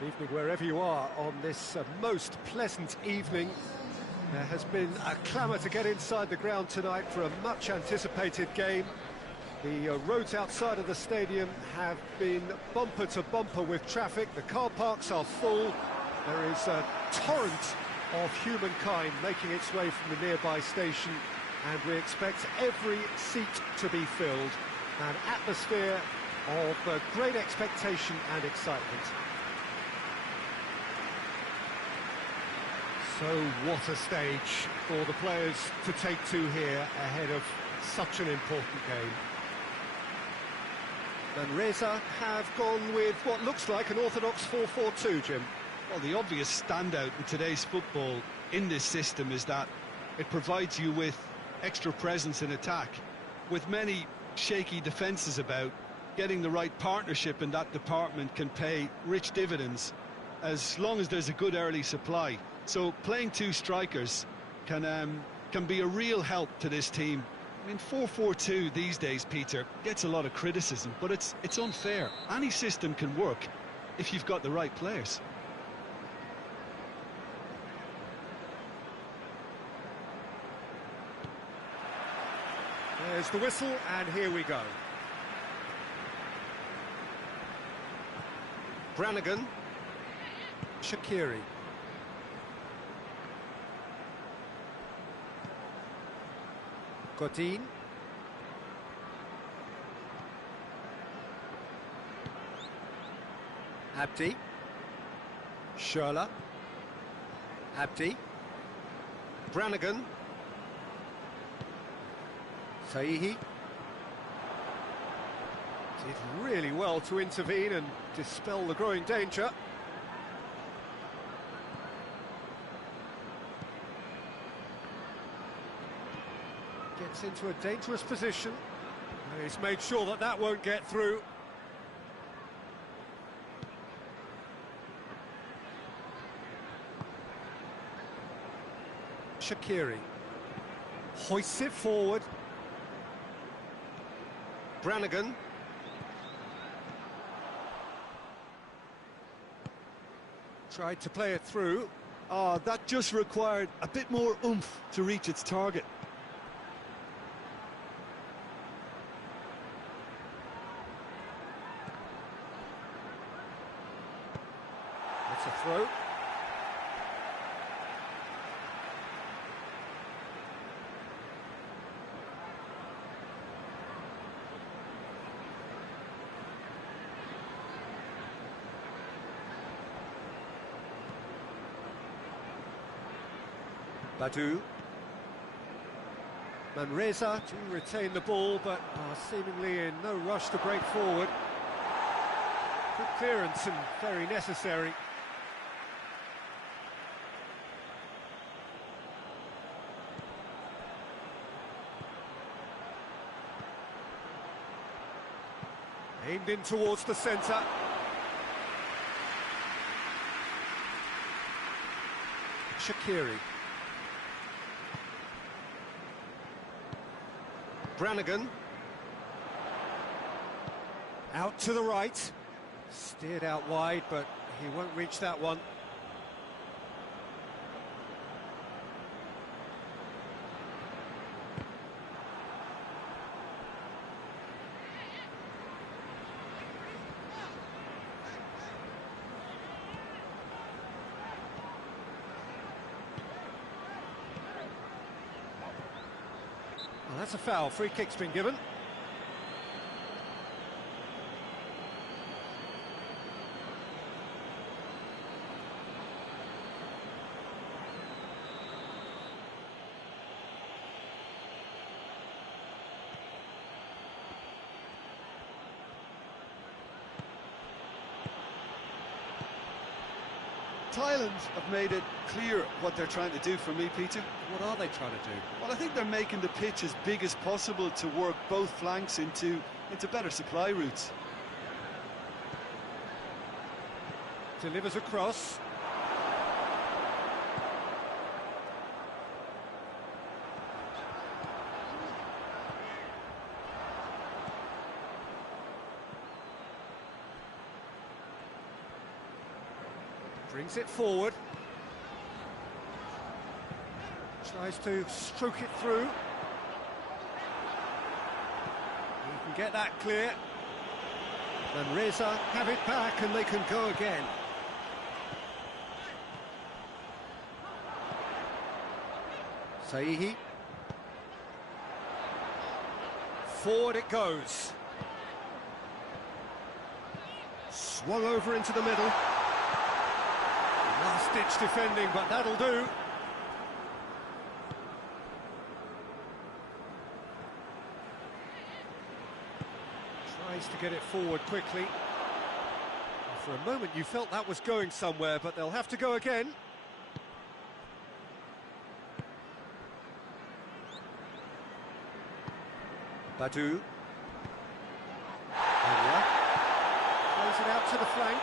Good evening wherever you are on this most pleasant evening. There has been a clamour to get inside the ground tonight for a much anticipated game. The roads outside of the stadium have been bumper to bumper with traffic. The car parks are full. There is a torrent of humankind making its way from the nearby station, and we expect every seat to be filled. An atmosphere of great expectation and excitement. So what a stage for the players to take to here ahead of such an important game. Manresa have gone with what looks like an orthodox 4-4-2, Jim. Well, the obvious standout in today's football in this system is that it provides you with extra presence in attack. With many shaky defences about, getting the right partnership in that department can pay rich dividends as long as there's a good early supply. So playing two strikers can be a real help to this team. I mean, 4-4-2 these days, Peter, gets a lot of criticism, but it's unfair. Any system can work if you've got the right players. There's the whistle, and here we go. Brannigan. Shaqiri. Godin. Abdi. Schürrle. Abdi. Brannigan. Saihi. Did really well to intervene and dispel the growing danger. Gets into a dangerous position. He's made sure that that won't get through. Shaqiri hoists it forward. Brannigan. Tried to play it through. That just required a bit more oomph to reach its target. It's a throw. Badu. Manresa to retain the ball, but are seemingly in no rush to break forward. Good clearance and very necessary. Aimed in towards the centre. Shaqiri. Brannigan. Out to the right. Steered out wide, but he won't reach that one. Well, that's a foul. Free kick's been given. Thailand have made it clear what they're trying to do for me, Peter. What are they trying to do? Well, I think they're making the pitch as big as possible to work both flanks into better supply routes. Delivers a cross. Brings it forward. Tries to stroke it through. He can get that clear. And Reza have it back and they can go again. Saihi. Forward it goes. Swung over into the middle. Last-ditch defending, but that'll do. Tries to get it forward quickly. For a moment you felt that was going somewhere, but they'll have to go again. Badu. Plays it out to the flank.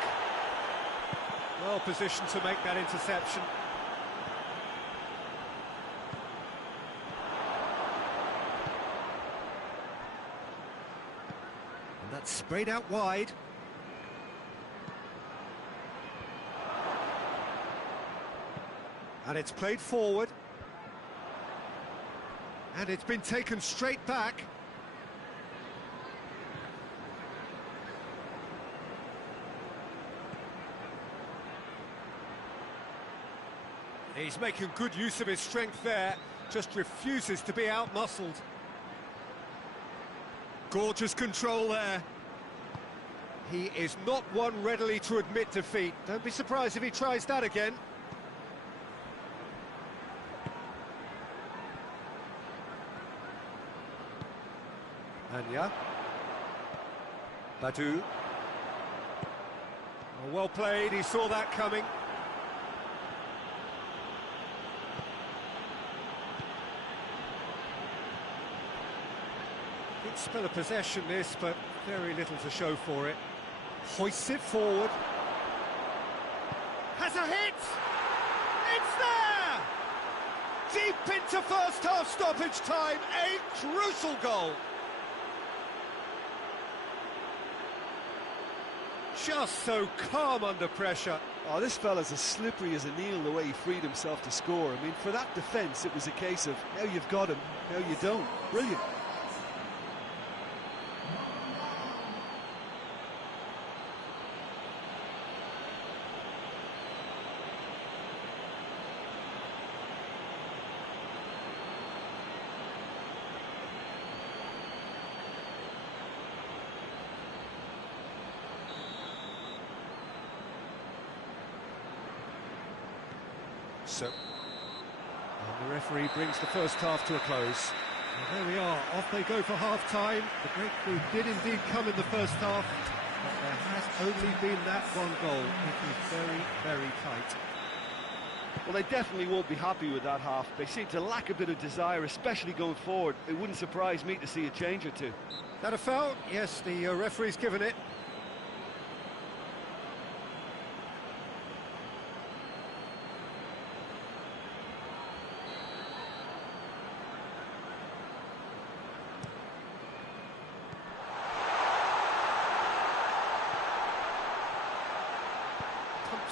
Well positioned to make that interception. And that's sprayed out wide. And it's played forward. And it's been taken straight back. He's making good use of his strength there, just refuses to be out-muscled. Gorgeous control there. He is not one readily to admit defeat. Don't be surprised if he tries that again. Anya. Badu. Oh, well played, he saw that coming. Good spell of possession this, but very little to show for it. Hoists it forward. Has a hit! It's there! Deep into first half stoppage time, a crucial goal. Just so calm under pressure. Oh, this fella's as slippery as a needle the way he freed himself to score. I mean, for that defence, it was a case of now you've got him, now you don't. Brilliant. So, and the referee brings the first half to a close. And there we are, off they go for half-time. The breakthrough did indeed come in the first half, but there has only been that one goal. It is very, very tight. Well, they definitely won't be happy with that half. They seem to lack a bit of desire, especially going forward. It wouldn't surprise me to see a change or two. That a foul? Yes, the referee's given it.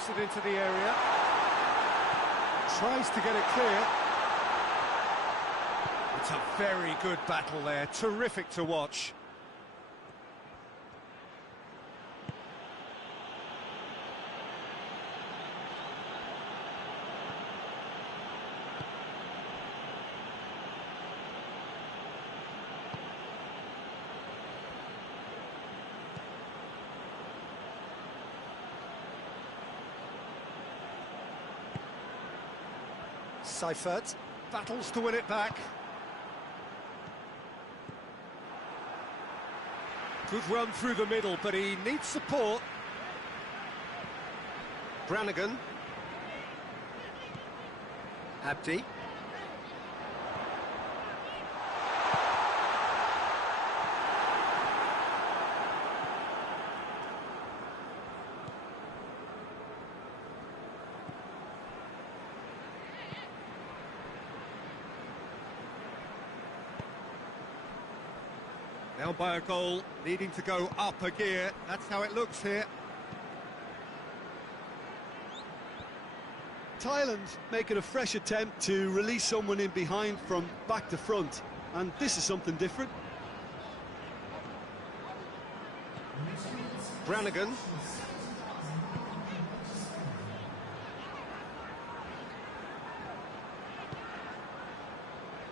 It into the area, tries to get it clear. It's a very good battle there, terrific to watch. Seifert battles to win it back. Good run through the middle, but he needs support. Brannigan. Abdi. Down by a goal, needing to go up a gear. That's how it looks here. Thailand making a fresh attempt to release someone in behind from back to front, and this is something different. Brannigan.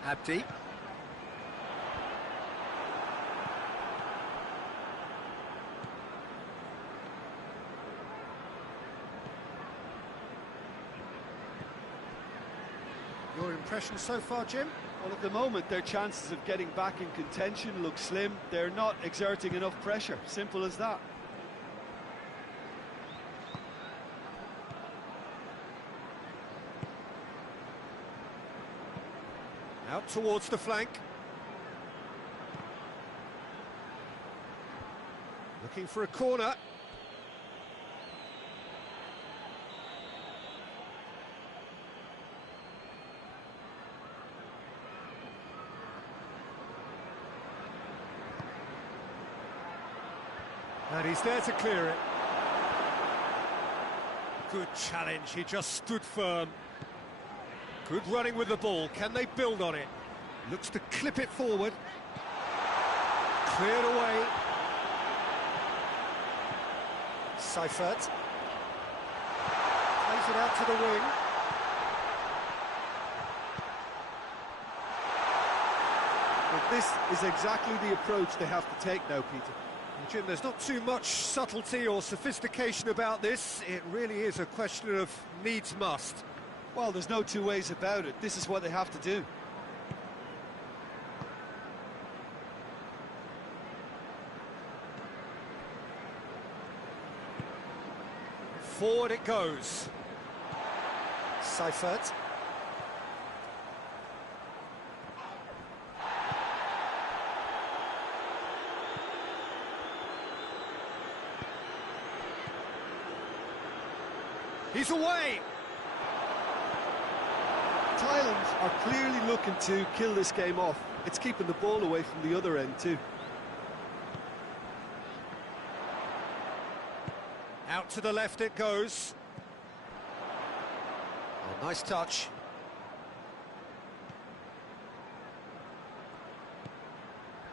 Abdi. Your impression so far, Jim? Well, at the moment, their chances of getting back in contention look slim. They're not exerting enough pressure. Simple as that. Out towards the flank. Looking for a corner. And he's there to clear it. Good challenge, he just stood firm. Good running with the ball, can they build on it? Looks to clip it forward. Cleared away. Seifert. Plays it out to the wing. Well, this is exactly the approach they have to take now, Peter. Jim, there's not too much subtlety or sophistication about this. It really is a question of needs must. Well, there's no two ways about it. This is what they have to do. Forward it goes. Seifert. He's away! Thailand are clearly looking to kill this game off. It's keeping the ball away from the other end too. Out to the left it goes. Oh, nice touch.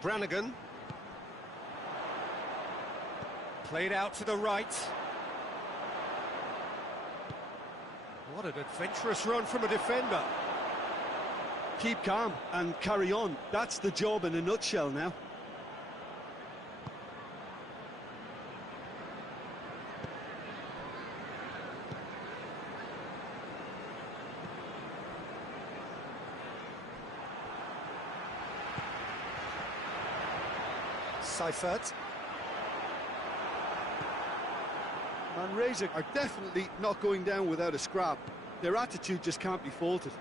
Brannigan. Played out to the right. What an adventurous run from a defender. Keep calm and carry on. That's the job in a nutshell now. Seifert. Manresa are definitely not going down without a scrap. Their attitude just can't be faulted.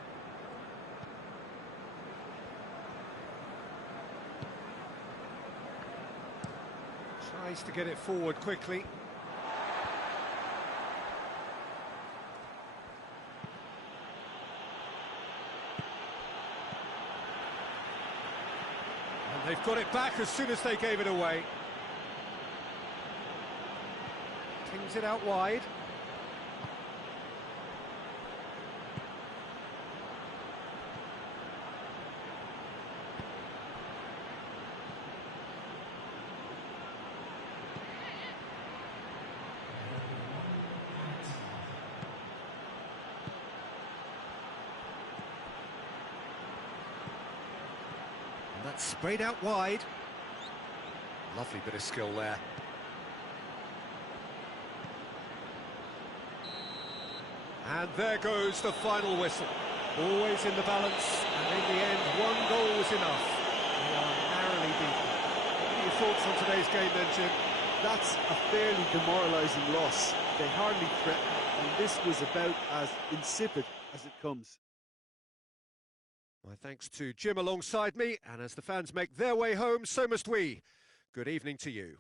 Tries to get it forward quickly. And they've got it back as soon as they gave it away. Pings it out wide. And that's sprayed out wide. Lovely bit of skill there. And there goes the final whistle. Always in the balance, and in the end, one goal was enough. They are narrowly beaten. What are your thoughts on today's game then, Jim? That's a fairly demoralising loss. They hardly threatened, and this was about as insipid as it comes. My thanks to Jim alongside me, and as the fans make their way home, so must we. Good evening to you.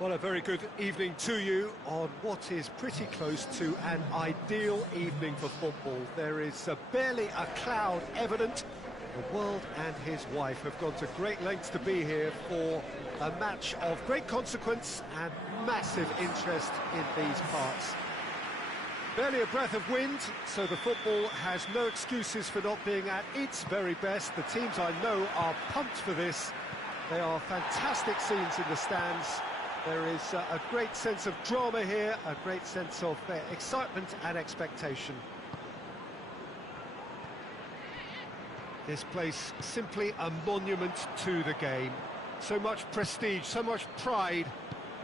Well, a very good evening to you on what is pretty close to an ideal evening for football. There is barely a cloud evident. The world and his wife have gone to great lengths to be here for a match of great consequence and massive interest in these parts. Barely a breath of wind, so the football has no excuses for not being at its very best. The teams I know are pumped for this. They are fantastic scenes in the stands. There is a great sense of drama here, a great sense of excitement and expectation. This place simply a monument to the game. So much prestige, so much pride,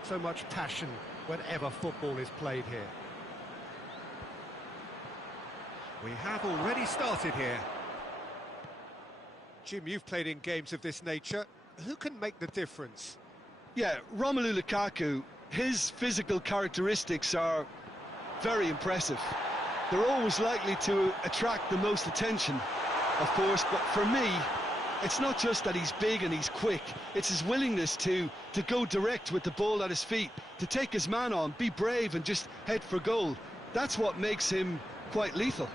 so much passion whenever football is played here. We have already started here. Jim, you've played in games of this nature. Who can make the difference? Yeah, Romelu Lukaku, his physical characteristics are very impressive. They're always likely to attract the most attention, of course, but for me, it's not just that he's big and he's quick, it's his willingness to go direct with the ball at his feet, to take his man on, be brave and just head for goal. That's what makes him quite lethal.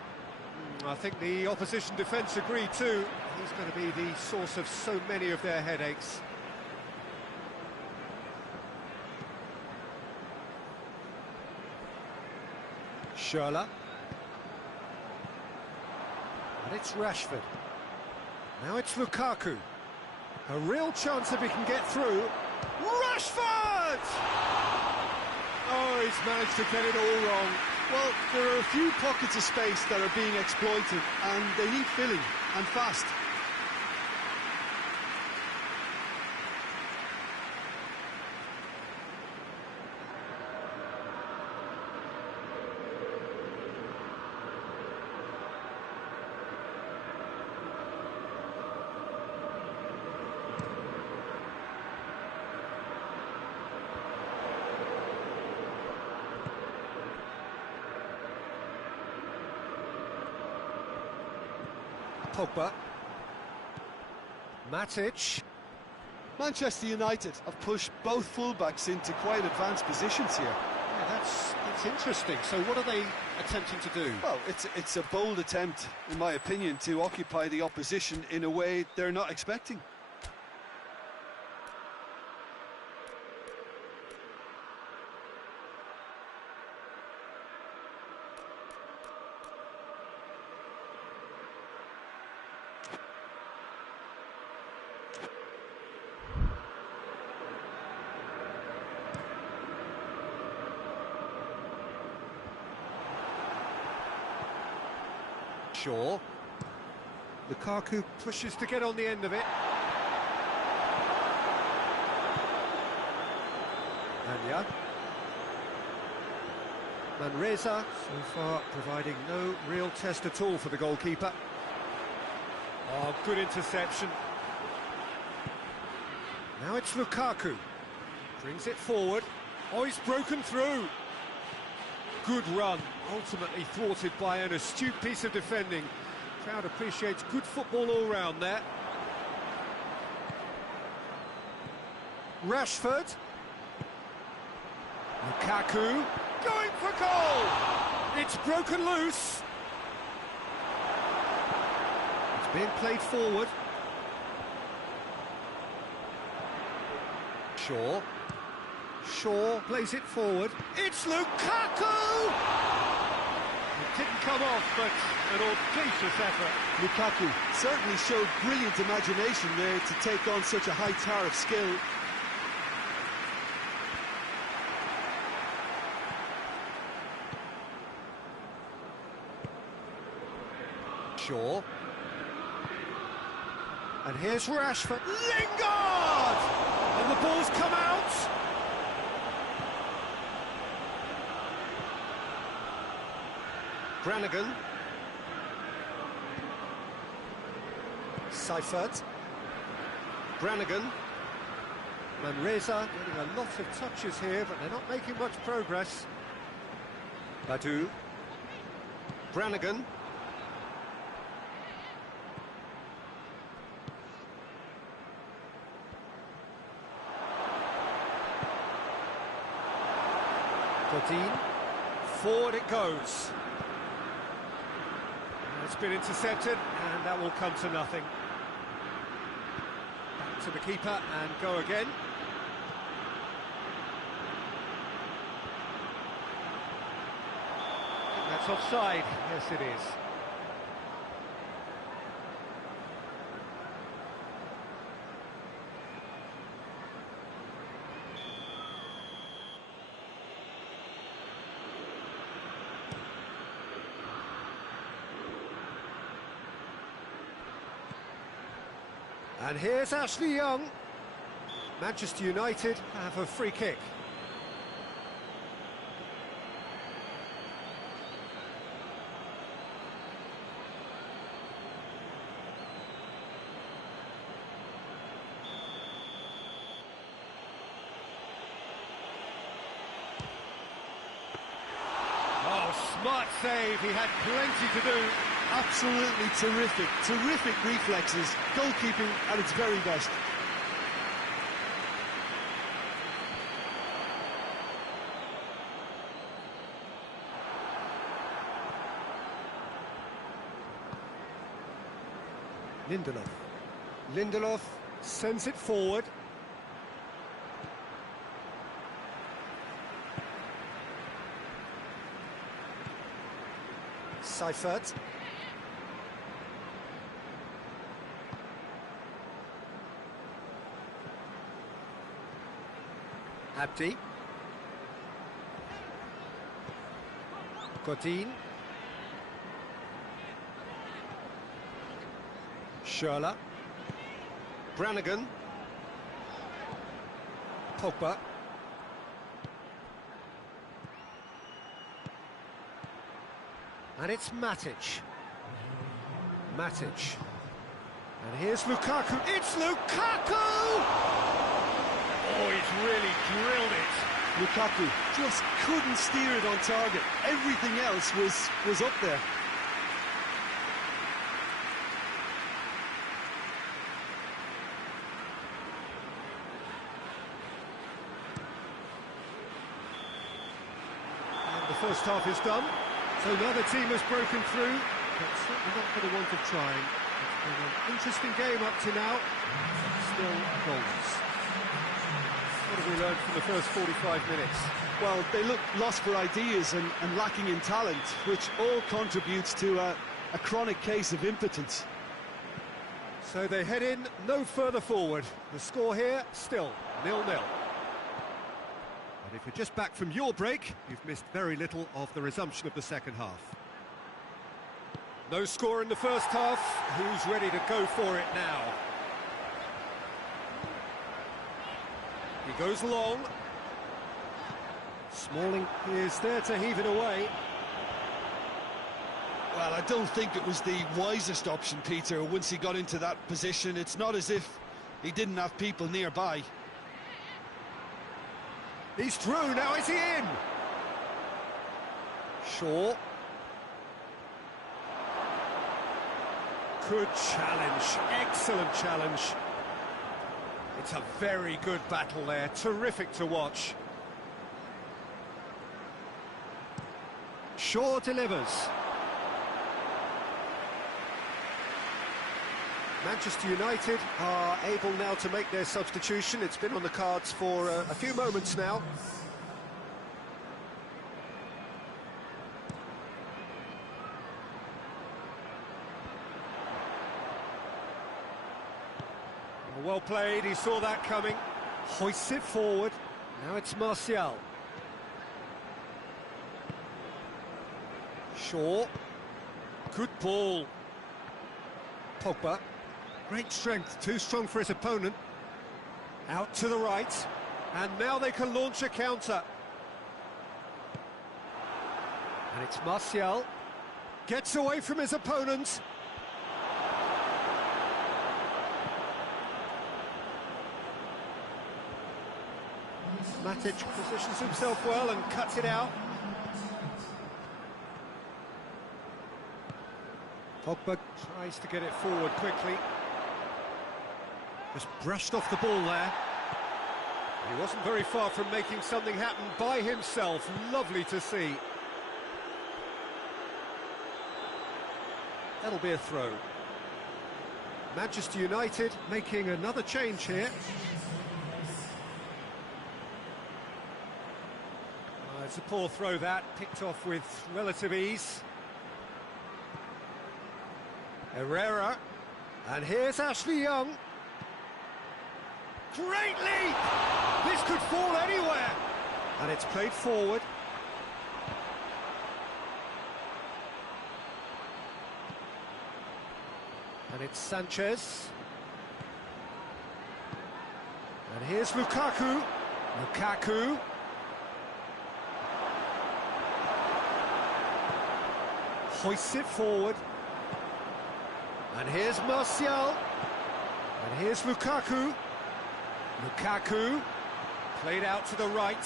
I think the opposition defence agree too. He's going to be the source of so many of their headaches. Schürrle. And it's Rashford. Now it's Lukaku. A real chance if he can get through. Rashford! Oh, he's managed to get it all wrong. Well, there are a few pockets of space that are being exploited, and they need filling, and fast. Pogba. Matic. Manchester United have pushed both fullbacks into quite advanced positions here. Yeah, that's interesting. So what are they attempting to do? Well, it's a bold attempt, in my opinion, to occupy the opposition in a way they're not expecting. Shaw. Lukaku pushes to get on the end of it. Anya. Manresa, so far providing no real test at all for the goalkeeper. Oh, good interception. Now it's Lukaku. Brings it forward. Oh, he's broken through. Good run, ultimately thwarted by an astute piece of defending. Crowd appreciates good football all round there. Rashford. Lukaku going for goal. It's broken loose. It's being played forward. Shaw plays it forward. It's Lukaku! It didn't come off, but an audacious effort. Lukaku certainly showed brilliant imagination there to take on such a high tower of skill. Shaw. And here's Rashford. Lingard! And the ball's come out. Brannigan. Seifert. Brannigan. Manresa getting a lot of touches here, but they're not making much progress. Badu. Brannigan. Godin, forward it goes. It's been intercepted, and that will come to nothing. Back to the keeper, and go again. That's offside. Yes, it is. And here's Ashley Young. Manchester United have a free kick. Oh, smart save. He had plenty to do. Absolutely terrific, terrific reflexes, goalkeeping at its very best. Lindelof sends it forward. Seifert. Abdi. Godin. Schürrle. Brannigan. Pogba. And it's Matic. And here's Lukaku. It's Lukaku! Oh, he's really drilled it. Lukaku just couldn't steer it on target. Everything else was up there. And the first half is done. So another team has broken through, but certainly not for the want of trying. It's been an interesting game up to now. Still goals. What have we learned from the first 45 minutes? Well, they look lost for ideas and lacking in talent, which all contributes to a chronic case of impotence. So they head in no further forward. The score here, still 0-0. And if you're just back from your break, you've missed very little of the resumption of the second half. No score in the first half. Who's ready to go for it now? He goes long. Smalling is there to heave it away. Well, I don't think it was the wisest option, Peter, once he got into that position. It's not as if he didn't have people nearby. He's through, now is he in? Shaw. Good challenge, excellent challenge. It's a very good battle there, terrific to watch. Shaw delivers. Manchester United are able now to make their substitution. It's been on the cards for a few moments now. Well played, he saw that coming. Hoists it forward. Now it's Martial. Shaw. Good ball. Pogba. Great strength, too strong for his opponent. Out to the right. And now they can launch a counter. And it's Martial. Gets away from his opponent. Matic positions himself well and cuts it out. Pogba tries to get it forward quickly. Just brushed off the ball there. He wasn't very far from making something happen by himself. Lovely to see. That'll be a throw. Manchester United making another change here. It's a poor throw that, picked off with relative ease. Herrera, and here's Ashley Young. Great leap! This could fall anywhere! And it's played forward. And it's Sanchez. And here's Lukaku. Lukaku. Hoists it forward. And here's Martial. And here's Lukaku. Lukaku. Played out to the right.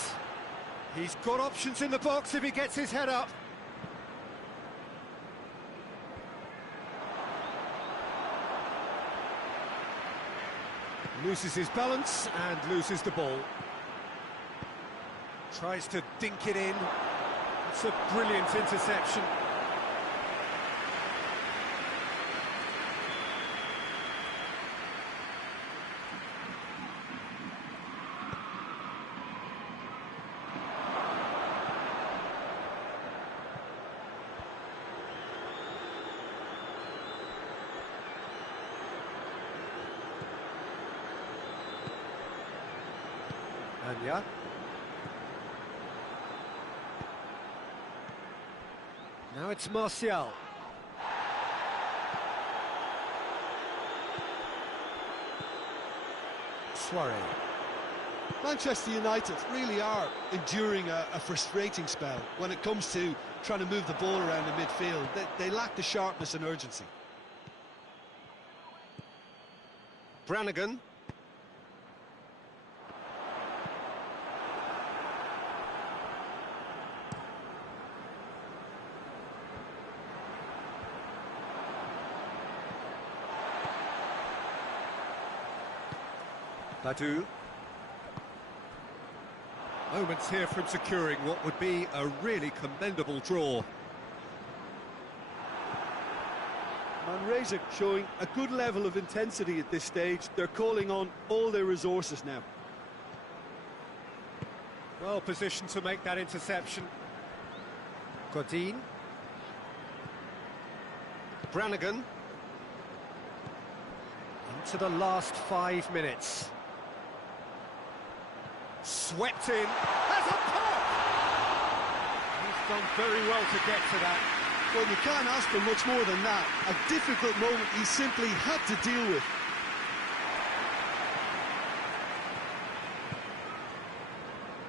He's got options in the box if he gets his head up. Loses his balance and loses the ball. Tries to dink it in. It's a brilliant interception. Anya. Now it's Martial. Suarez. Manchester United really are enduring a frustrating spell when it comes to trying to move the ball around the midfield. They lack the sharpness and urgency. Brannigan. Badu. Moments here from securing what would be a really commendable draw. Manresa showing a good level of intensity at this stage. They're calling on all their resources now. Well positioned to make that interception. Godin. Brannigan. Into the last 5 minutes. Swept in, has a pop! He's done very well to get to that. Well, you can't ask for much more than that. A difficult moment he simply had to deal with.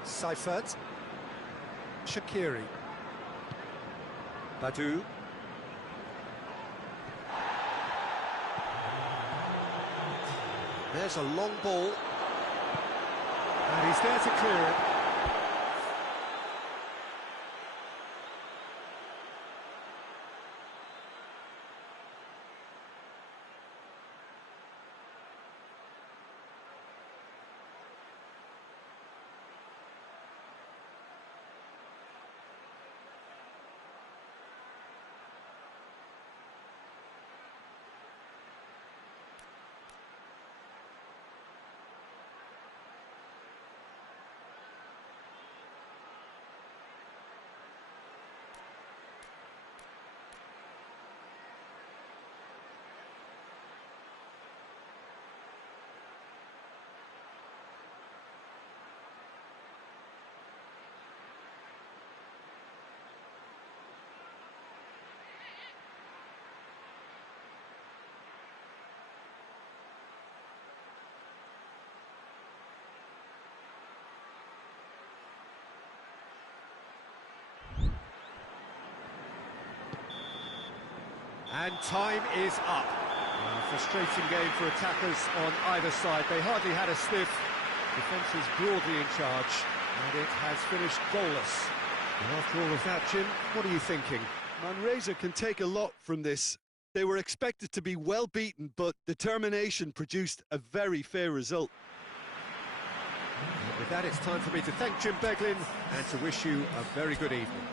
Seifert. Shaqiri. Badu. There's a long ball. And he's there to clear it. And time is up. A frustrating game for attackers on either side. They hardly had a sniff. Defence is broadly in charge, and it has finished goalless. And after all of that, Jim, what are you thinking? Manresa can take a lot from this. They were expected to be well beaten, but determination produced a very fair result. And with that, it's time for me to thank Jim Beglin and to wish you a very good evening.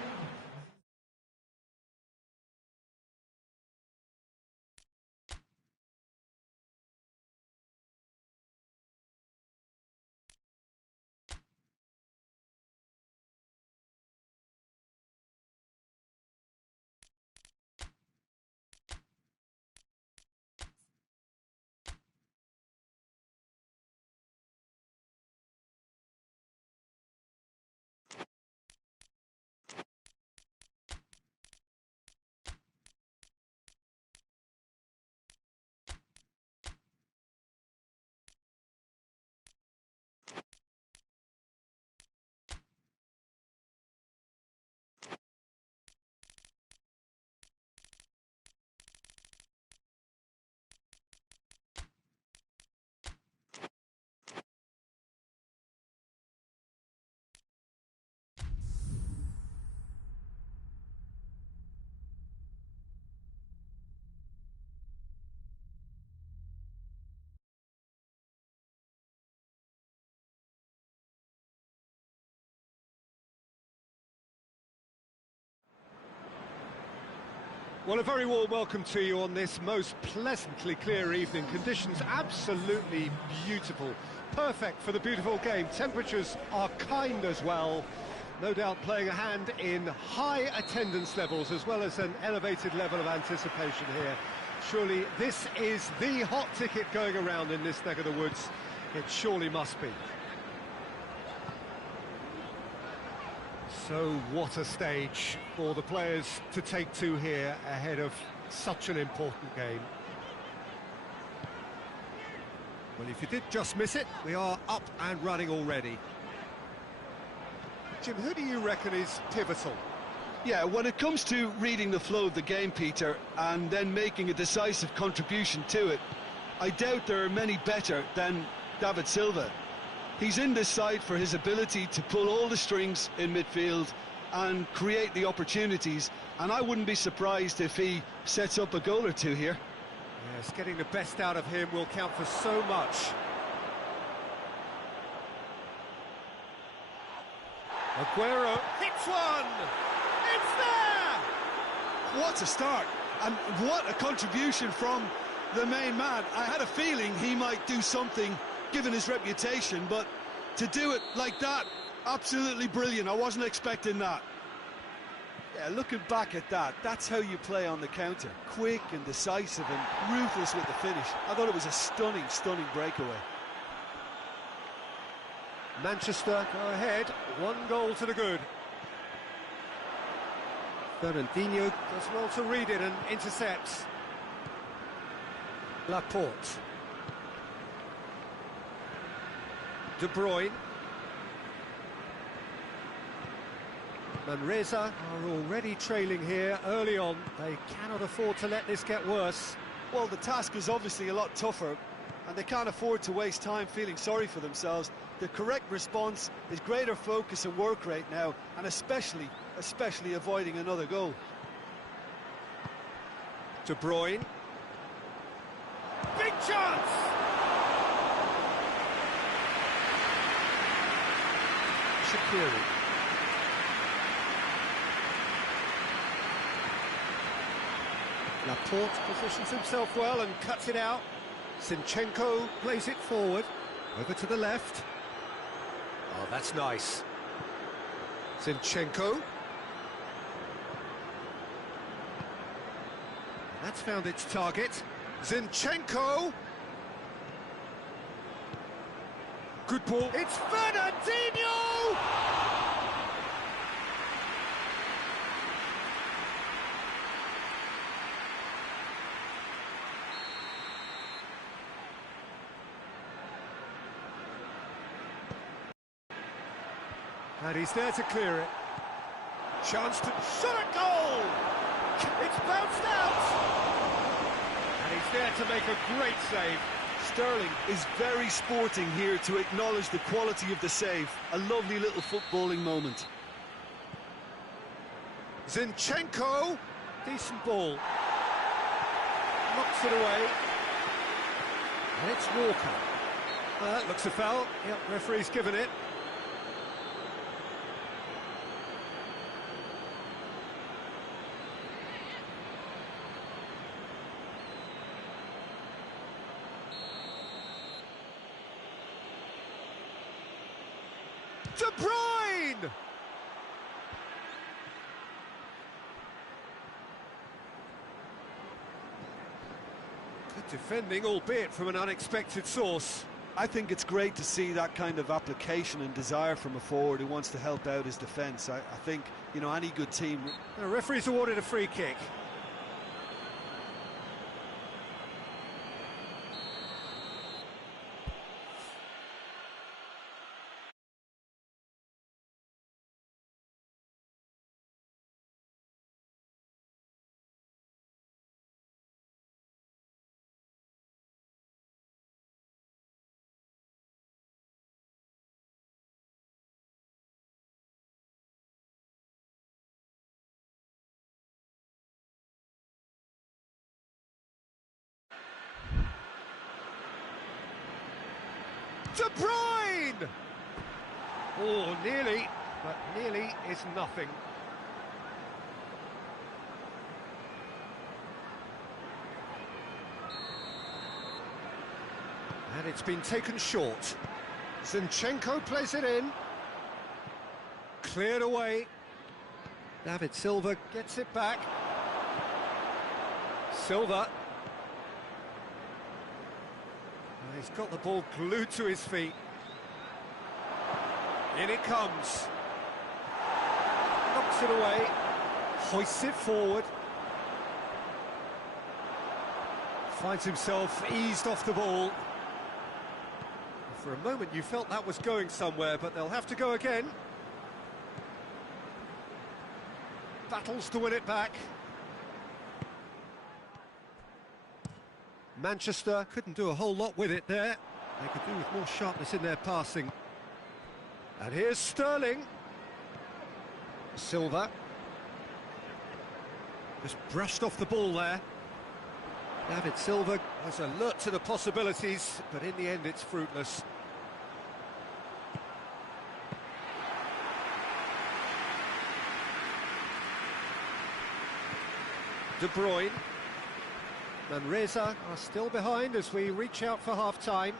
Well, a very warm welcome to you on this most pleasantly clear evening. Conditions absolutely beautiful, perfect for the beautiful game. Temperatures are kind as well, no doubt playing a hand in high attendance levels as well as an elevated level of anticipation here. Surely this is the hot ticket going around in this neck of the woods. It surely must be. So what a stage for the players to take to here ahead of such an important game. Well, if you did just miss it, we are up and running already. Jim, who do you reckon is pivotal? Yeah, when it comes to reading the flow of the game, Peter, and then making a decisive contribution to it, I doubt there are many better than David Silva. He's in this side for his ability to pull all the strings in midfield and create the opportunities, and I wouldn't be surprised if he sets up a goal or two here. Yes, getting the best out of him will count for so much. Aguero hits one! It's there! What a start, and what a contribution from the main man. I had a feeling he might do something given his reputation, but to do it like that, absolutely brilliant. I wasn't expecting that. Yeah, looking back at that, that's how you play on the counter. Quick and decisive and ruthless with the finish. I thought it was a stunning, stunning breakaway. Manchester go ahead, 1 goal to the good. Fernandinho does well to read it and intercepts. Laporte. De Bruyne. Manresa are already trailing here early on. They cannot afford to let this get worse. Well, the task is obviously a lot tougher, and they can't afford to waste time feeling sorry for themselves. The correct response is greater focus and work rate now, and especially avoiding another goal. De Bruyne. Big chance! Shaqiri. Laporte positions himself well and cuts it out. Zinchenko plays it forward, over to the left. Oh, that's nice. Zinchenko. That's found its target. Zinchenko. Good ball. It's Fernandinho! And he's there to clear it. Chance to shot a goal! It's bounced out! And he's there to make a great save. Sterling is very sporting here to acknowledge the quality of the save. A lovely little footballing moment. Zinchenko, decent ball. Knocks it away. And it's Walker. Looks a foul. Yep, referee's given it. De Bruyne! Good defending, albeit from an unexpected source. I think it's great to see that kind of application and desire from a forward who wants to help out his defence. I think, you know, any good team... The referee's awarded a free kick. De Bruyne! Oh, nearly, but nearly is nothing. And it's been taken short. Zinchenko plays it in. Cleared away. David Silva gets it back. Silva. He's got the ball glued to his feet. In it comes. Knocks it away. Hoists it forward. Finds himself eased off the ball. For a moment you felt that was going somewhere, but they'll have to go again. Battles to win it back. Manchester couldn't do a whole lot with it there. They could do with more sharpness in their passing. And here's Sterling. Silva. Just brushed off the ball there. David Silva was alert to the possibilities, but in the end it's fruitless. De Bruyne. Manresa are still behind as we reach out for half-time.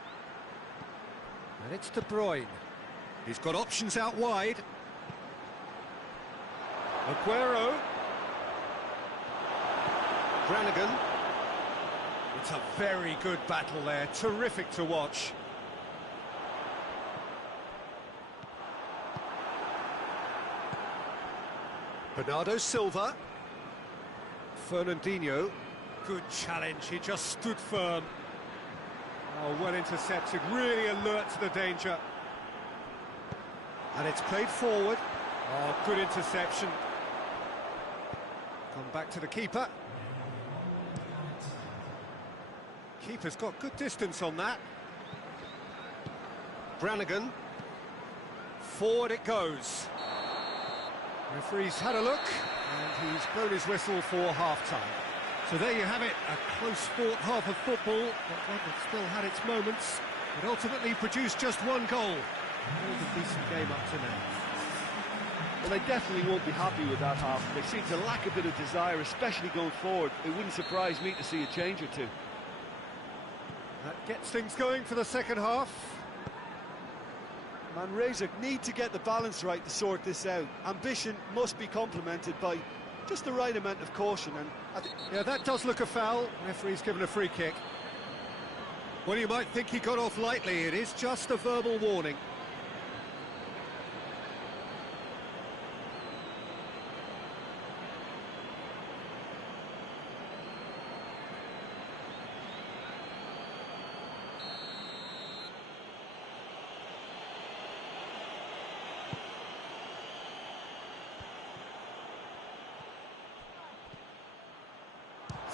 And it's De Bruyne. He's got options out wide. Aguero. Brannigan. It's a very good battle there, terrific to watch. Bernardo Silva. Fernandinho. Good challenge, he just stood firm. Oh, well intercepted, really alert to the danger. And it's played forward. Oh, good interception. Come back to the keeper. Keeper's got good distance on that. Brannigan. Forward it goes. Referee's had a look, and he's blown his whistle for half-time. So there you have it, a close-fought half of football, but one that still had its moments, but ultimately produced just one goal. All the decent game up to now. Well, they definitely won't be happy with that half. They seem to lack a bit of desire, especially going forward. It wouldn't surprise me to see a change or two. That gets things going for the second half. Manresa need to get the balance right to sort this out. Ambition must be complemented by just the right amount of caution, and yeah, that does look a foul. Referee's given a free kick. Well, you might think he got off lightly. It is just a verbal warning.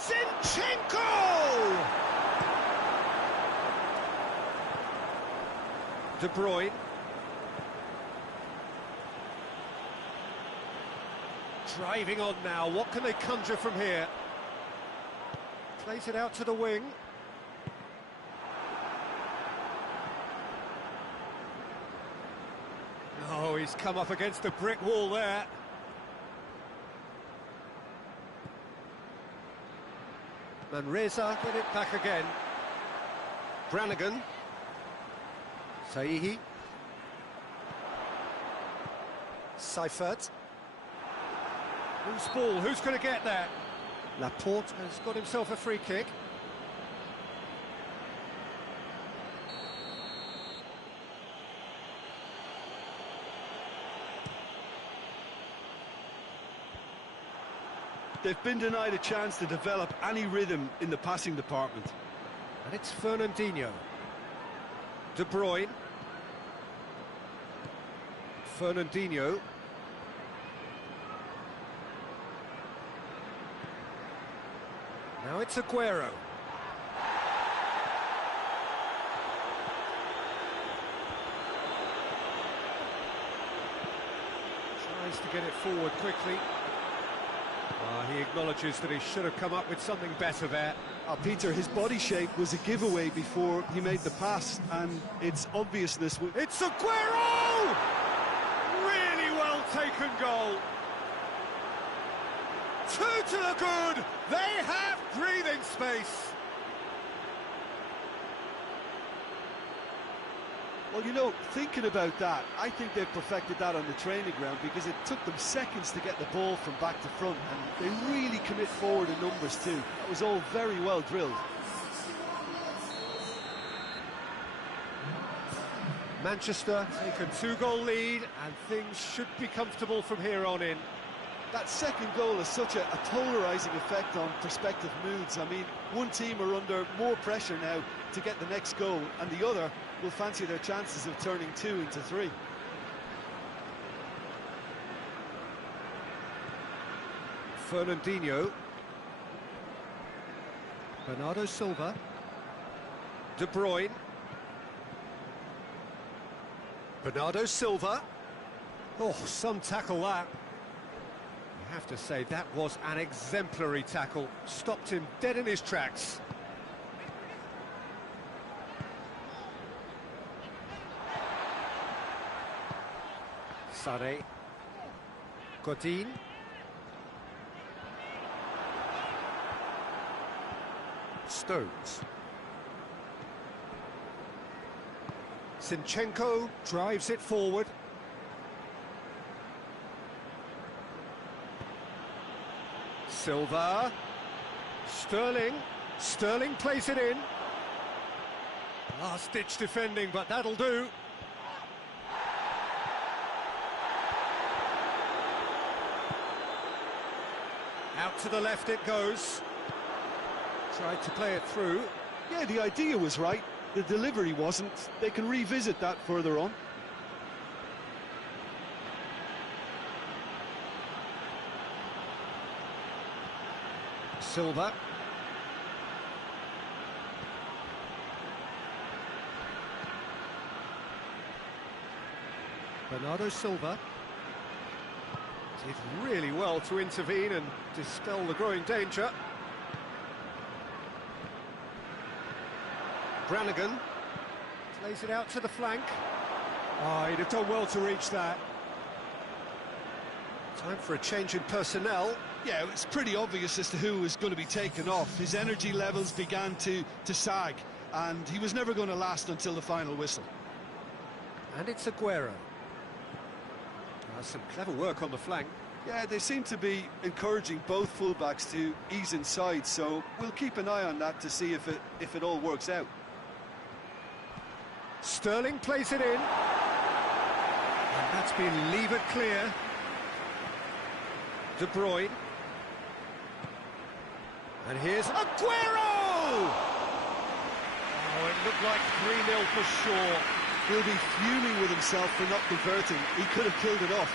Zinchenko! De Bruyne. Driving on now, what can they conjure from here? Plays it out to the wing. he's come up against a brick wall there. Manresa get it back again. Brannigan. Saihi. Seifert. Who's ball? Who's going to get there? Laporte has got himself a free kick. They've been denied a chance to develop any rhythm in the passing department. And it's Fernandinho. De Bruyne. Fernandinho. Now it's Aguero. Tries to get it forward quickly. He acknowledges that he should have come up with something better there. Peter, his body shape was a giveaway before he made the pass, and its obviousness... It's Aguero! Really well taken goal. 2 to the good. They have breathing space. Well, you know, thinking about that, I think they've perfected that on the training ground, because it took them seconds to get the ball from back to front, and they really commit forward in numbers too. That was all very well drilled. Manchester take a 2-goal lead, and things should be comfortable from here on in. That second goal has such a polarising effect on prospective moods. I mean, one team are under more pressure now to get the next goal, and the other will fancy their chances of turning 2 into 3. Fernandinho. Bernardo Silva. De Bruyne. Bernardo Silva. Oh, some tackle that. I have to say, that was an exemplary tackle. Stopped him dead in his tracks. Sane. Godin. Stones. Zinchenko drives it forward. Silva. Sterling. Sterling plays it in. Last-ditch defending, but that'll do. Out to the left it goes. Tried to play it through. Yeah, the idea was right. The delivery wasn't. They can revisit that further on. Silva. Bernardo Silva did really well to intervene and dispel the growing danger. Brannigan plays it out to the flank. Oh, he'd have done well to reach that. Time for a change in personnel. Yeah, it's pretty obvious as to who was going to be taken off. His energy levels began to sag, and he was never going to last until the final whistle. And it's Aguero. Some clever work on the flank. Yeah, they seem to be encouraging both fullbacks to ease inside, so we'll keep an eye on that to see if it all works out. Sterling plays it in. And that's been levered clear. De Bruyne. And here's Aguero! Oh, it looked like 3-0 for sure. He'll be fuming with himself for not converting. He could have killed it off.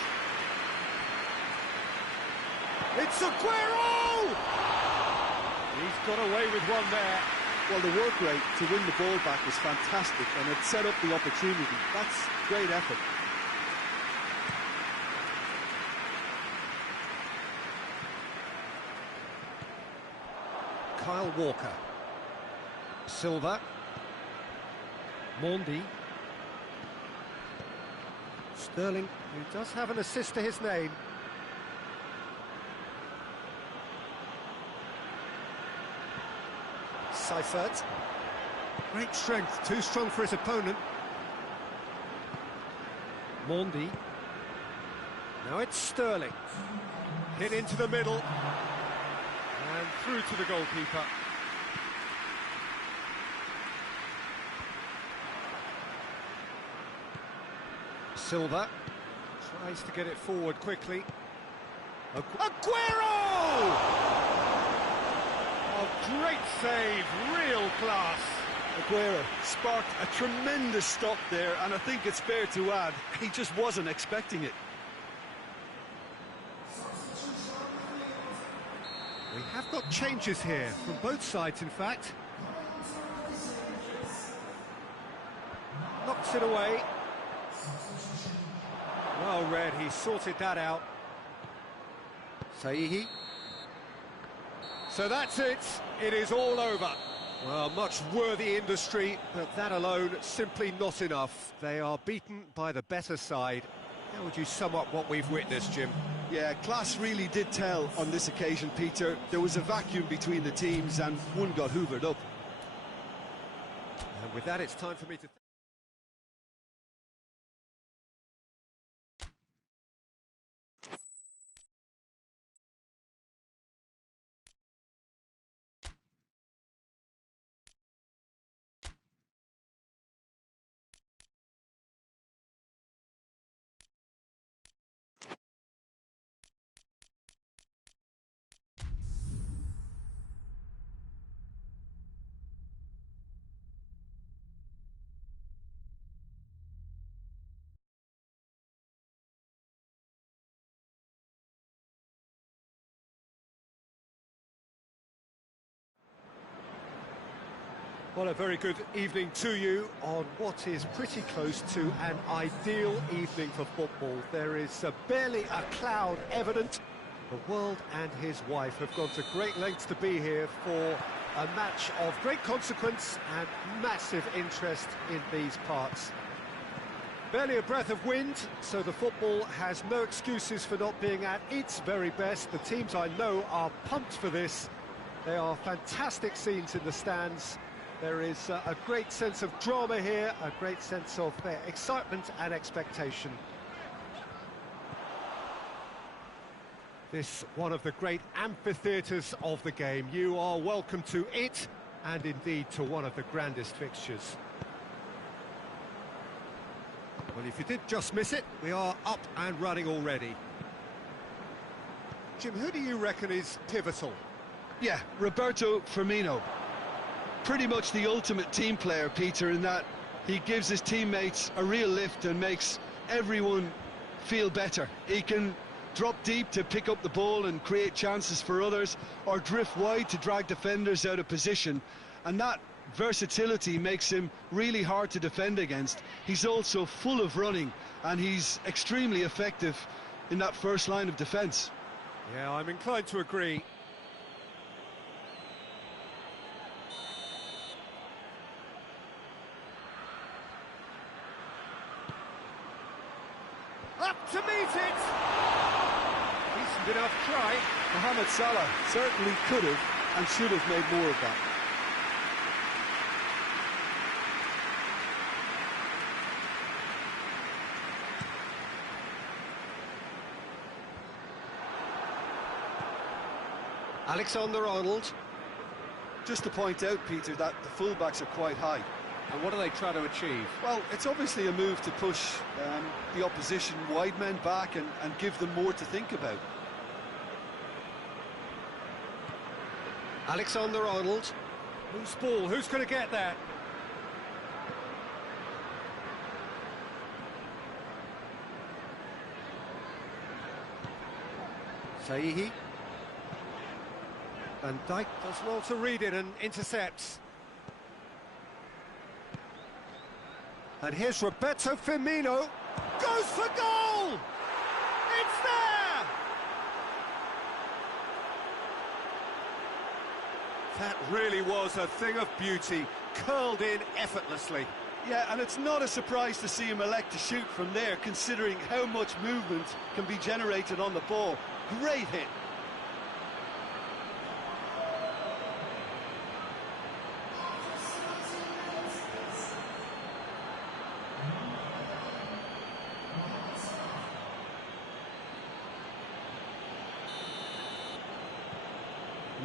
It's Aguero! He's got away with one there. Well, the work rate to win the ball back was fantastic, and it set up the opportunity. That's great effort. Kyle Walker. Silva. Mondi. Sterling, who does have an assist to his name. Seifert. Great strength, too strong for his opponent. Mondi. Now it's Sterling. Hit into the middle. And through to the goalkeeper. Silva tries to get it forward quickly. Aguero! Oh, great save, real class. Aguero sparked a tremendous stop there, and I think it's fair to add, he just wasn't expecting it. We have got changes here, from both sides in fact. Knocks it away. Well read, he sorted that out. Saihi. So that's it, it is all over. Well, much worthy industry, but that alone simply not enough. They are beaten by the better side. How would you sum up what we've witnessed, Jim? Yeah, class really did tell on this occasion, Peter. There was a vacuum between the teams and one got hoovered up. And with that, it's time for me to... Well, a very good evening to you on what is pretty close to an ideal evening for football. There is barely a cloud evident. The world and his wife have gone to great lengths to be here for a match of great consequence and massive interest in these parts. Barely a breath of wind, so the football has no excuses for not being at its very best. The teams I know are pumped for this. There are fantastic scenes in the stands. There is a great sense of drama here, a great sense of excitement and expectation. This one of the great amphitheatres of the game. You are welcome to it, and indeed to one of the grandest fixtures. Well, if you did just miss it, we are up and running already. Jim, who do you reckon is pivotal? Yeah, Roberto Firmino. Pretty much the ultimate team player, Peter, in that he gives his teammates a real lift and makes everyone feel better. He can drop deep to pick up the ball and create chances for others, or drift wide to drag defenders out of position, and that versatility makes him really hard to defend against. He's also full of running, and he's extremely effective in that first line of defence. Yeah, I'm inclined to agree. Up to meet it! Decent enough try. Mohamed Salah certainly could have and should have made more of that. Alexander-Arnold. Just to point out, Peter, that the fullbacks are quite high. And what do they try to achieve? Well, it's obviously a move to push the opposition wide men back and give them more to think about. Alexander-Arnold. Who's ball? Who's going to get that? Saihi. Van Dijk does well to read it and intercepts. And here's Roberto Firmino. Goes for goal! It's there! That really was a thing of beauty, curled in effortlessly. Yeah, and it's not a surprise to see him elect to shoot from there, considering how much movement can be generated on the ball. Great hit.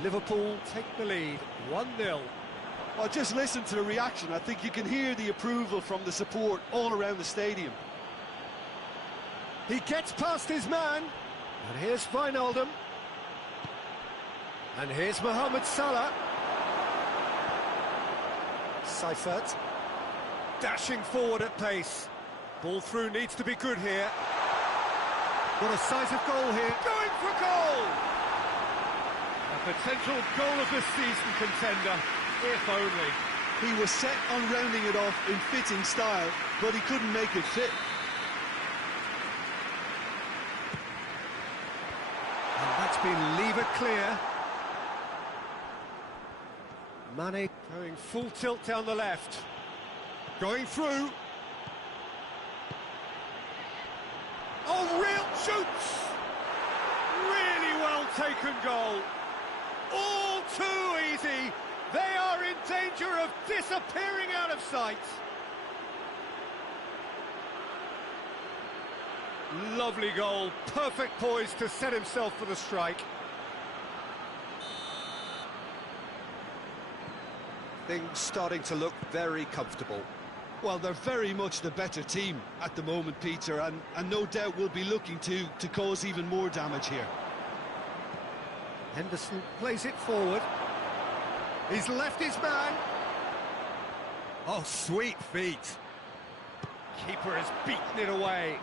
Liverpool take the lead, 1-0. Well, just listen to the reaction. I think you can hear the approval from the support all around the stadium. He gets past his man, and here's Wijnaldum. And here's Mohamed Salah. Seifert, dashing forward at pace. Ball through needs to be good here. What a sight of goal here. Going for goal! A potential goal of the season contender, if only. He was set on rounding it off in fitting style, but he couldn't make it fit. And that's been levered clear. Mane going full tilt down the left. Going through. Oh, real shoots! Really well taken goal. All too easy. They are in danger of disappearing out of sight. Lovely goal. Perfect poise to set himself for the strike. Things starting to look very comfortable. Well, they're very much the better team at the moment, Peter, and no doubt will be looking to cause even more damage here. Henderson plays it forward. He's left his man. Oh, sweet feet. Keeper has beaten it away.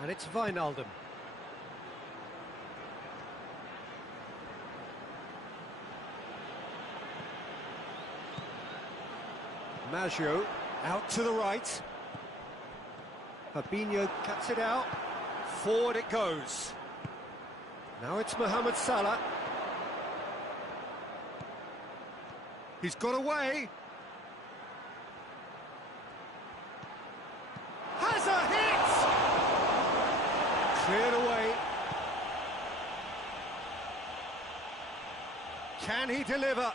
And it's Wijnaldum. Maggio out to the right. Fabinho cuts it out. Forward it goes. Now it's Mohamed Salah. He's got away. Has a hit! Cleared away. Can he deliver?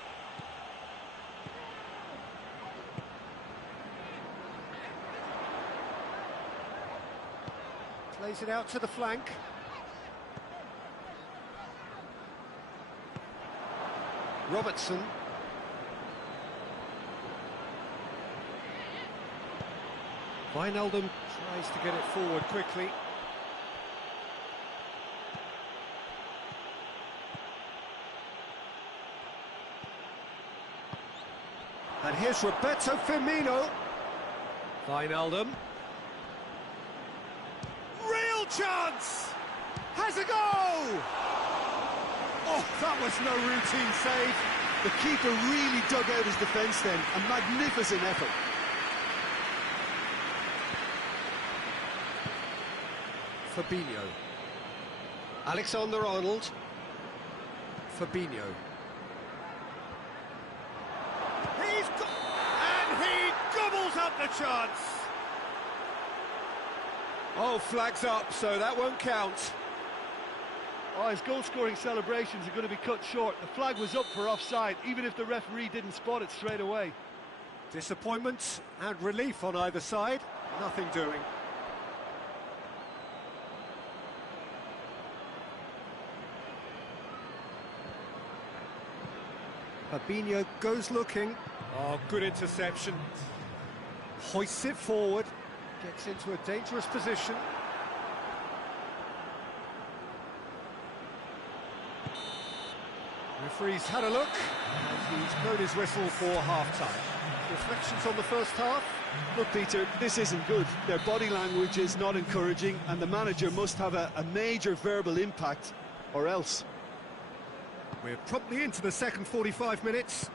Plays it out to the flank. Robertson. Wijnaldum tries to get it forward quickly. And here's Roberto Firmino. Wijnaldum. Real chance! Has a go! Oh, that was no routine save. The keeper really dug out his defence then. A magnificent effort. Fabinho. Alexander-Arnold. Fabinho. And he gobbles up the chance. Oh, flags up, so that won't count. Oh, his goal-scoring celebrations are going to be cut short. The flag was up for offside, even if the referee didn't spot it straight away. Disappointment and relief on either side. Nothing doing. Fabinho goes looking. Oh, good interception. Hoists it forward. Gets into a dangerous position. Referee's had a look, and he's blown his whistle for half-time. Reflections on the first half? Look, Peter, this isn't good. Their body language is not encouraging, and the manager must have a major verbal impact, or else. We're promptly into the second 45 minutes.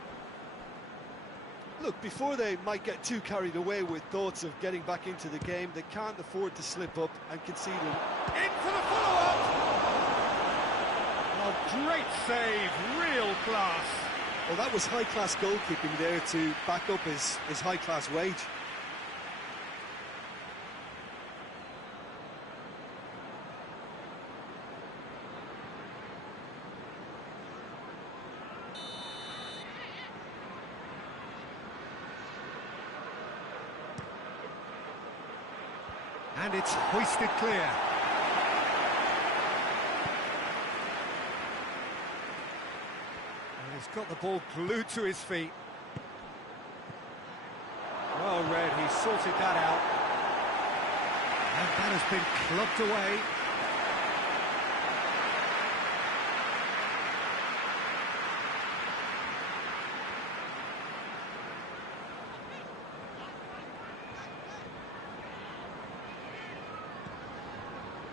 Look, before they might get too carried away with thoughts of getting back into the game, they can't afford to slip up and concede it. In for the follow-up! Oh, great save, real class. Well, that was high-class goalkeeping there to back up his high-class wage. And it's hoisted clear. And he's got the ball glued to his feet. Well read, he sorted that out. And that has been clubbed away.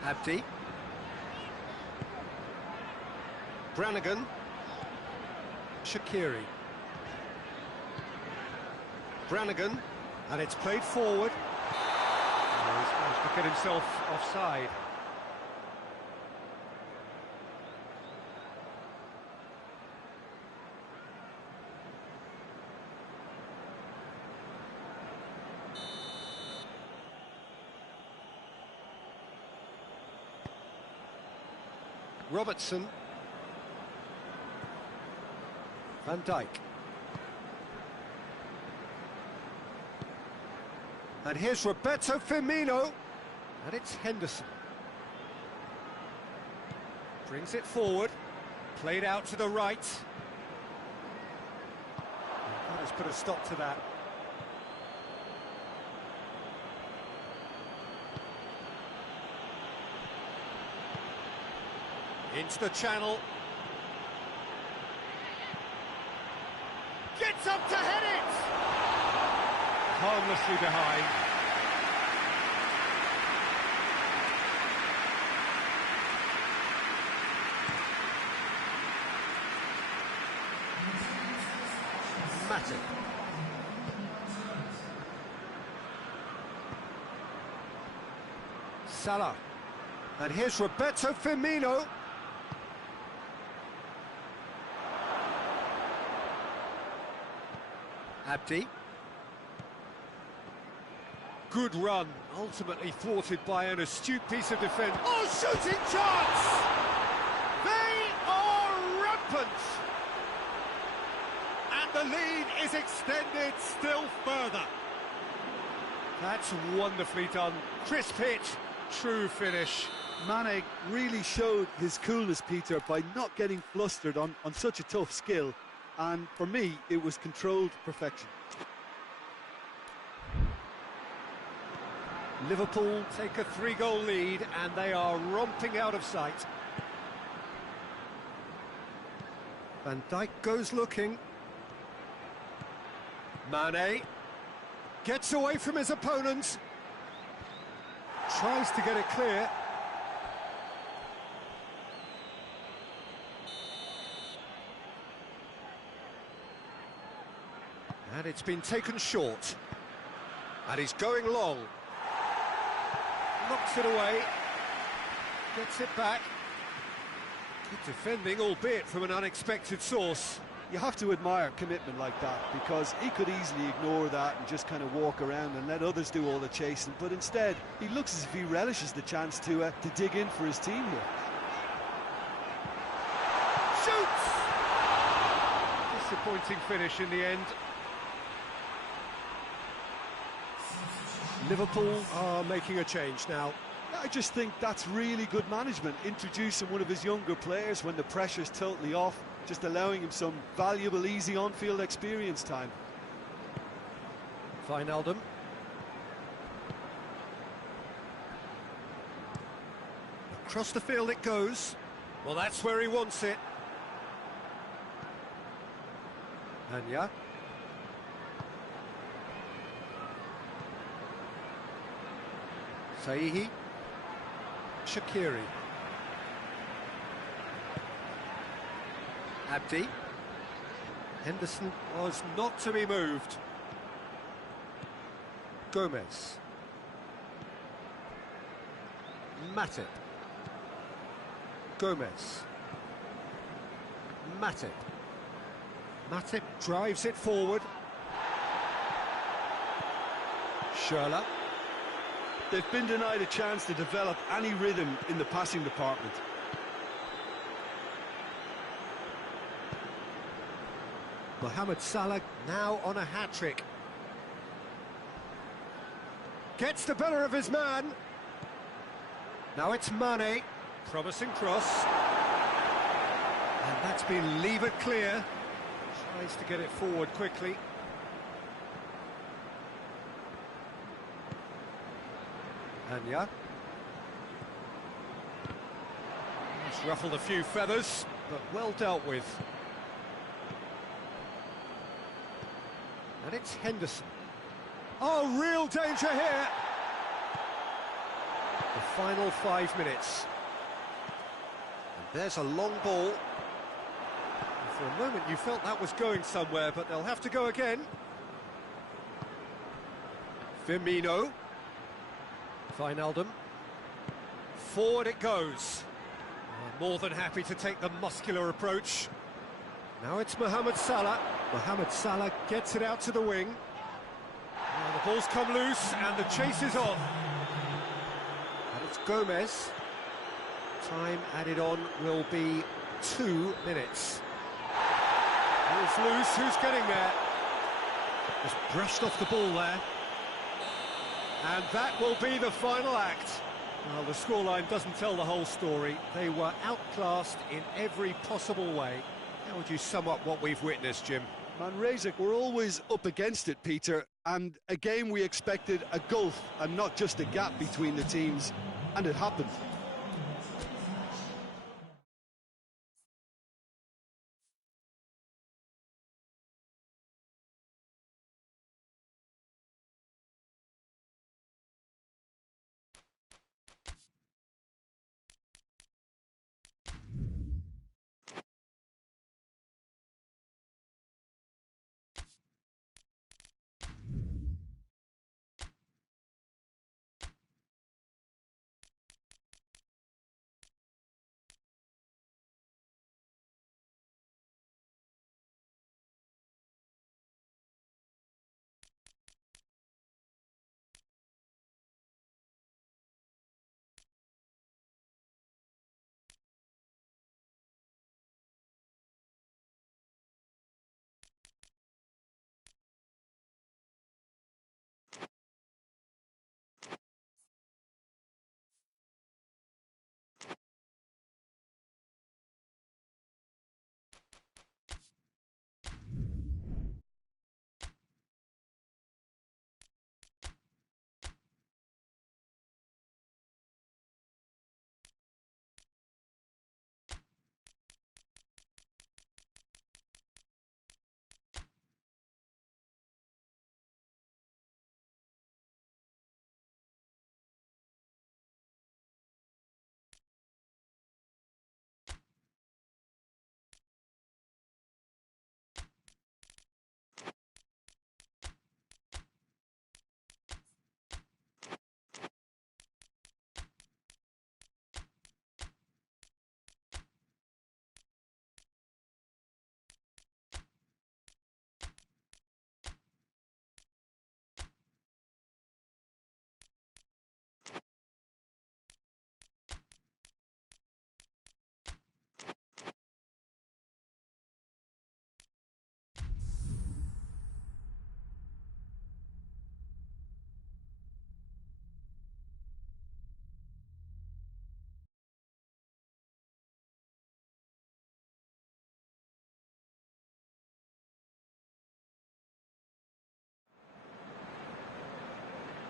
Abdi. Brannigan. Shaqiri. Brannigan, and it's played forward. Oh, he's managed to get himself offside. Robertson. Van Dijk. And here's Roberto Firmino. And it's Henderson. Brings it forward. Played out to the right. And that has put a stop to that. Into the channel. Gets up to head it! Harmlessly behind. Matip. Salah. And here's Roberto Firmino. Abdi. Good run, ultimately thwarted by an astute piece of defence. Oh, shooting chance! They are rampant! And the lead is extended still further. That's wonderfully done. Crisp hit, true finish. Mane really showed his coolness, Peter, by not getting flustered on such a tough skill. And for me, it was controlled perfection. Liverpool take a 3-goal lead and they are romping out of sight. Van Dijk goes looking. Mane gets away from his opponents. Tries to get it clear. And it's been taken short. And he's going long. Knocks it away. Gets it back. Good defending, albeit from an unexpected source. You have to admire commitment like that, because he could easily ignore that and just kind of walk around and let others do all the chasing, but instead he looks as if he relishes the chance to dig in for his team here. Shoots! Disappointing finish in the end. Liverpool are making a change now. I just think that's really good management, introducing one of his younger players when the pressure's totally off, just allowing him some valuable, easy on-field experience time. Wijnaldum. Across the field it goes. Well, that's where he wants it. Anya. Saihi. Shaqiri. Abdi. Henderson was not to be moved. Gomez. Matip. Gomez. Matip. Matip drives it forward. Schürrle. They've been denied a chance to develop any rhythm in the passing department. Mohamed Salah now on a hat-trick. Gets the better of his man. Now it's Mane. Promising cross. And that's been levered clear. Tries to get it forward quickly. Anya. He's ruffled a few feathers, but well dealt with. And it's Henderson. Oh, real danger here! The final 5 minutes. And there's a long ball. And for a moment you felt that was going somewhere, but they'll have to go again. Firmino. Wijnaldum. Forward it goes. More than happy to take the muscular approach. Now it's Mohamed Salah. Mohamed Salah gets it out to the wing. Now the ball's come loose and the chase is on. And it's Gomez. Time added on will be 2 minutes. Ball's loose, who's getting there? Just brushed off the ball there. And that will be the final act. Well, the scoreline doesn't tell the whole story. They were outclassed in every possible way. How would you sum up what we've witnessed, Jim? Manresa were always up against it, Peter, and a game we expected a gulf and not just a gap between the teams, and it happened.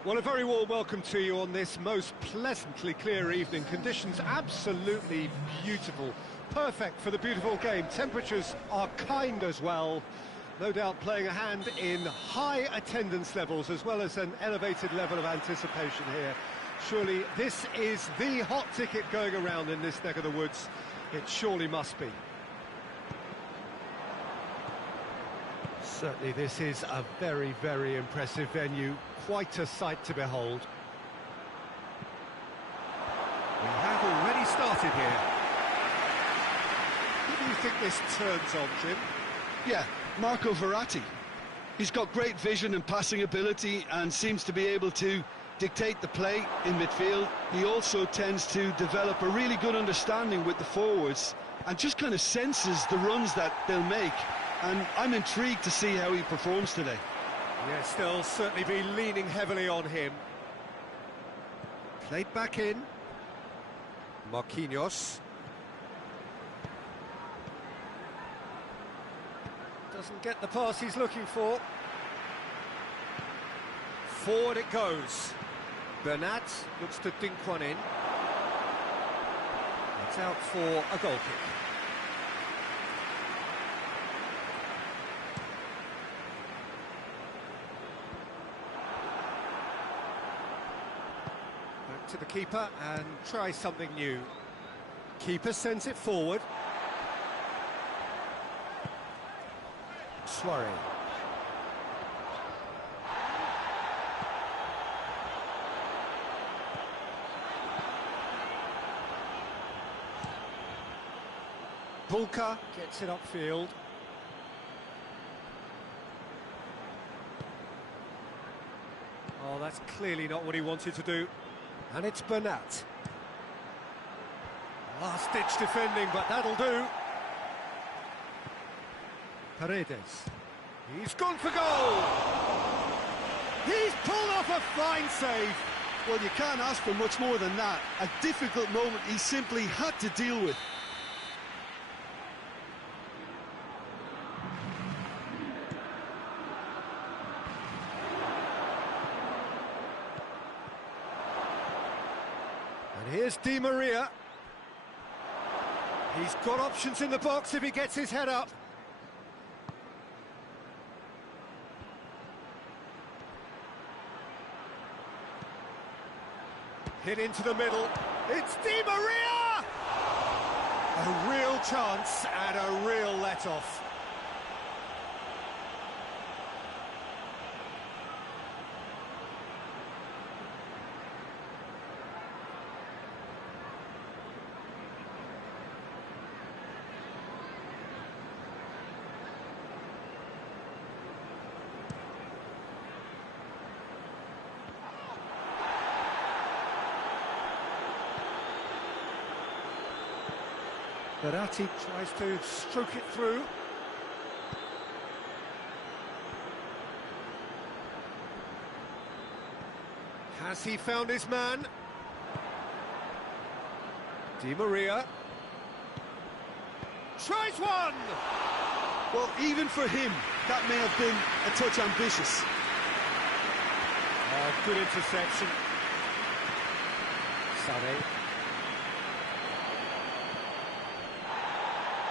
Well, a very warm welcome to you on this most pleasantly clear evening. Conditions absolutely beautiful. Perfect for the beautiful game. Temperatures are kind as well. No doubt playing a hand in high attendance levels as well as an elevated level of anticipation here. Surely this is the hot ticket going around in this neck of the woods. It surely must be. Certainly this is a very, very impressive venue. Quite a sight to behold. We have already started here. Who do you think this turns on, Jim? Yeah, Marco Verratti. He's got great vision and passing ability and seems to be able to dictate the play in midfield. He also tends to develop a really good understanding with the forwards and just kind of senses the runs that they'll make. And I'm intrigued to see how he performs today. Yes, they'll certainly be leaning heavily on him. Played back in. Marquinhos. Doesn't get the pass he's looking for. Forward it goes. Bernat looks to dink one in. It's out for a goal kick. Back to the keeper and try something new. Keeper sends it forward. Suarez. Bulka gets it upfield. Oh, that's clearly not what he wanted to do. And it's Bernat. Last-ditch defending, but that'll do. Paredes. He's gone for goal! He's pulled off a fine save. Well, you can't ask for much more than that. A difficult moment he simply had to deal with. And here's Di Maria. He's got options in the box if he gets his head up. Hit into the middle. It's Di Maria! A real chance and a real let-off. Verratti tries to stroke it through. Has he found his man? Di Maria. Tries one! Well, even for him, that may have been a touch ambitious. Oh, good interception. Sané.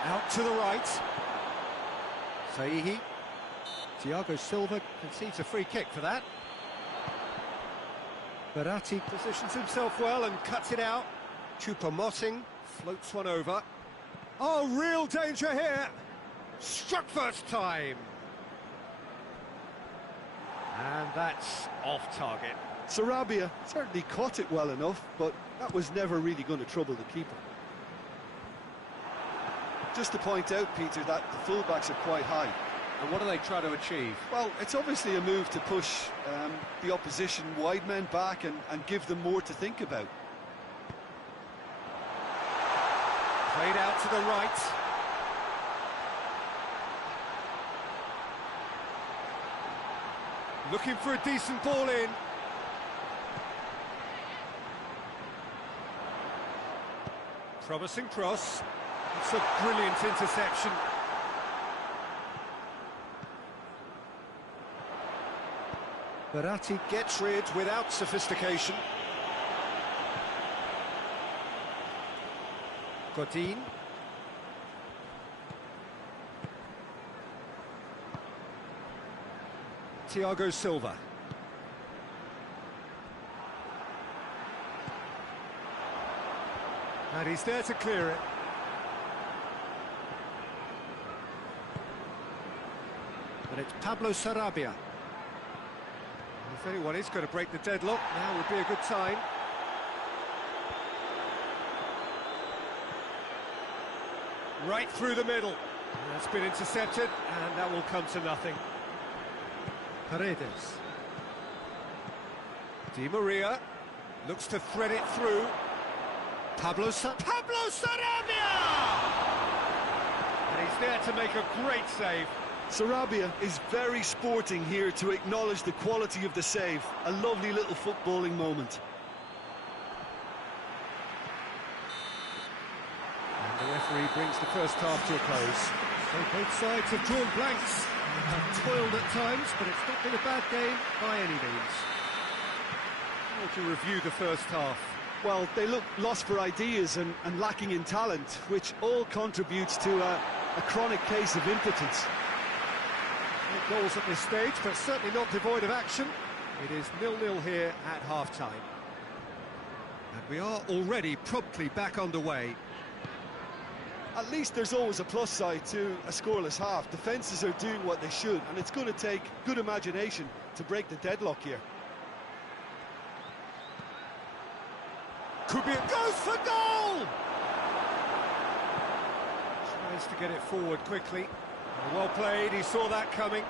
Out to the right. Saihi. Thiago Silva concedes a free kick for that. Verratti positions himself well and cuts it out. Choupo-Moting floats one over. Oh, real danger here. Struck first time. And that's off target. Sarabia certainly caught it well enough, but that was never really going to trouble the keeper. Just to point out, Peter, that the fullbacks are quite high. And what do they try to achieve? Well, it's obviously a move to push the opposition wide men back and give them more to think about. Played out to the right. Looking for a decent ball in. Promising cross. It's a brilliant interception. Verratti gets rid without sophistication. Godin. Thiago Silva. And he's there to clear it. And it's Pablo Sarabia. If anyone is going to break the deadlock, now would be a good time. Right through the middle. That's been intercepted, and that will come to nothing. Paredes. Di Maria looks to thread it through. Pablo Sarabia! And he's there to make a great save. Sarabia is very sporting here to acknowledge the quality of the save. A lovely little footballing moment. And the referee brings the first half to a close. So both sides have drawn blanks. They have toiled at times, but it's not been a bad game by any means. How to review the first half? Well, they look lost for ideas and lacking in talent, which all contributes to a chronic case of impotence. No goals at this stage, but certainly not devoid of action. It is 0-0 here at half-time. And we are already promptly back underway. At least there's always a plus side to a scoreless half. Defences are doing what they should, and it's going to take good imagination to break the deadlock here. Could be a goes for goal! Tries to get it forward quickly. Well played, he saw that coming.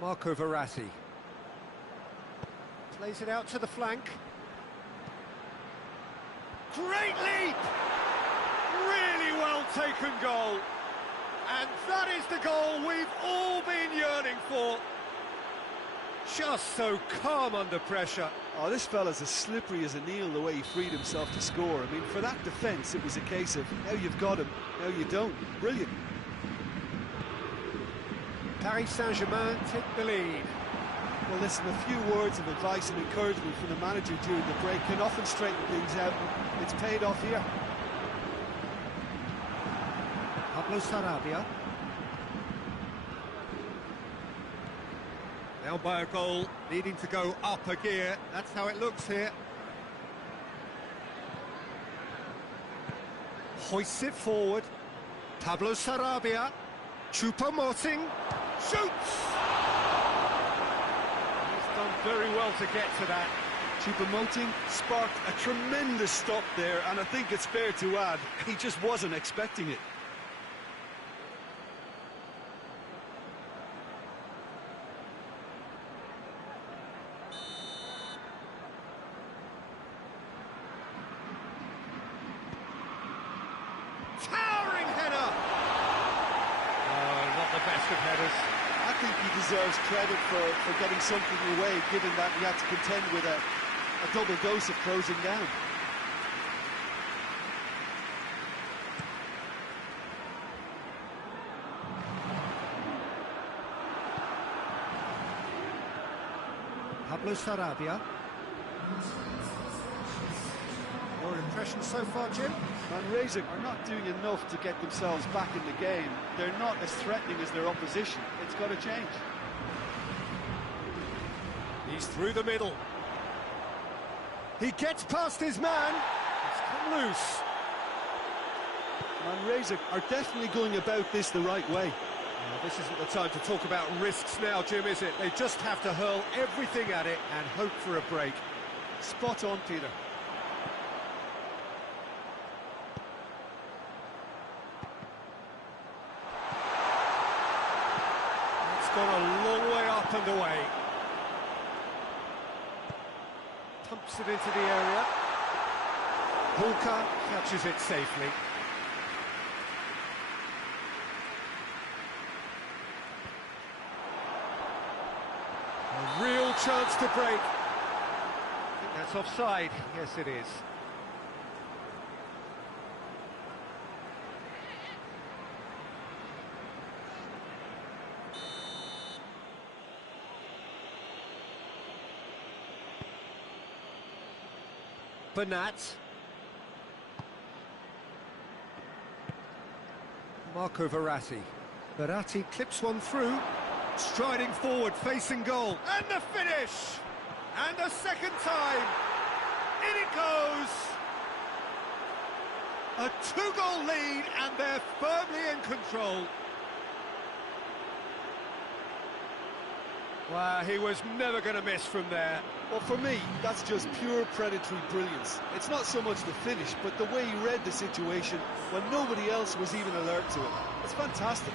Marco Verratti. Plays it out to the flank. Great leap! Really well taken goal. And that is the goal we've all been yearning for. Just so calm under pressure. Oh, this fella's as slippery as a nail the way he freed himself to score. I mean, for that defence, it was a case of now you've got him, now you don't. Brilliant. Paris Saint-Germain take the lead. Well, listen, a few words of advice and encouragement from the manager during the break can often straighten things out. It's paid off here. Pablo Sarabia. Now by a goal, needing to go up a gear. That's how it looks here. Hoists it forward. Pablo Sarabia. Choupo-Moting. Shoots! He's done very well to get to that. Choupo-Moting sparked a tremendous stop there, and I think it's fair to add, he just wasn't expecting it. Towering header! Oh, not the best of headers. I think he deserves credit for getting something away, given that he had to contend with a double dose of closing down. Pablo Sarabia. Your impression so far, Jim? Manresa are not doing enough to get themselves back in the game. They're not as threatening as their opposition. It's got to change. He's through the middle. He gets past his man. It's come loose. Manresa are definitely going about this the right way. Well, this isn't the time to talk about risks now, Jim, is it? They just have to hurl everything at it and hope for a break. Spot on, Peter. It's gone a long way up and away. Pumps it into the area. Walker catches it safely. A real chance to break. I think that's offside. Yes, it is. Bernat. Marco Verratti. Verratti clips one through, striding forward, facing goal. And the finish! And a second time! In it goes! A two-goal lead, and they're firmly in control. Well, he was never going to miss from there. Well, for me, that's just pure predatory brilliance. It's not so much the finish, but the way he read the situation when nobody else was even alert to it. It's fantastic.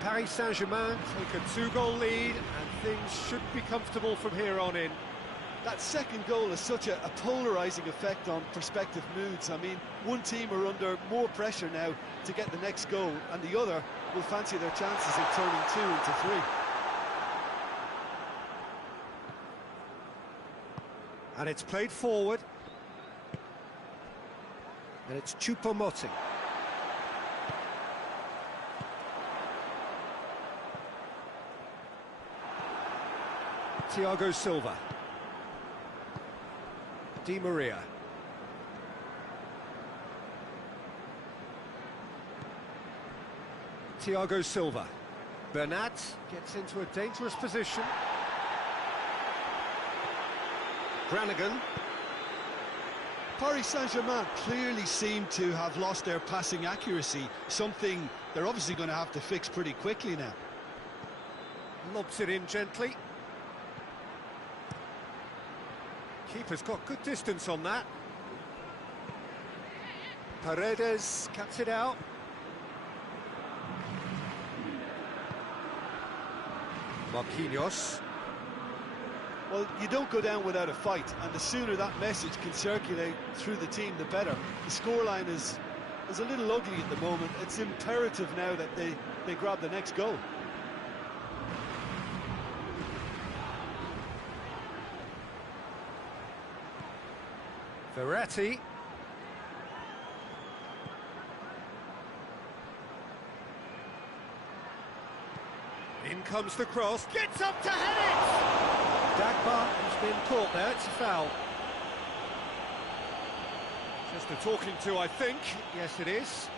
Paris Saint-Germain take a 2-goal lead, and things should be comfortable from here on in. That second goal has such a polarising effect on prospective moods. I mean, one team are under more pressure now to get the next goal, and the other will fancy their chances of turning 2 into 3. And it's played forward. And it's Choupo-Moting. Thiago Silva. Di Maria. Thiago Silva. Bernat gets into a dangerous position. Brannigan. Paris Saint-Germain clearly seem to have lost their passing accuracy, something they're obviously going to have to fix pretty quickly now. Lobs it in gently. Keeper's got good distance on that. Paredes cuts it out. Marquinhos. Well, you don't go down without a fight, and the sooner that message can circulate through the team, the better. The scoreline is a little ugly at the moment. It's imperative now that they grab the next goal. Verratti. In comes the cross, gets up to head it! Dagba has been caught there, it's a foul. Just a talking to, I think. Yes, it is.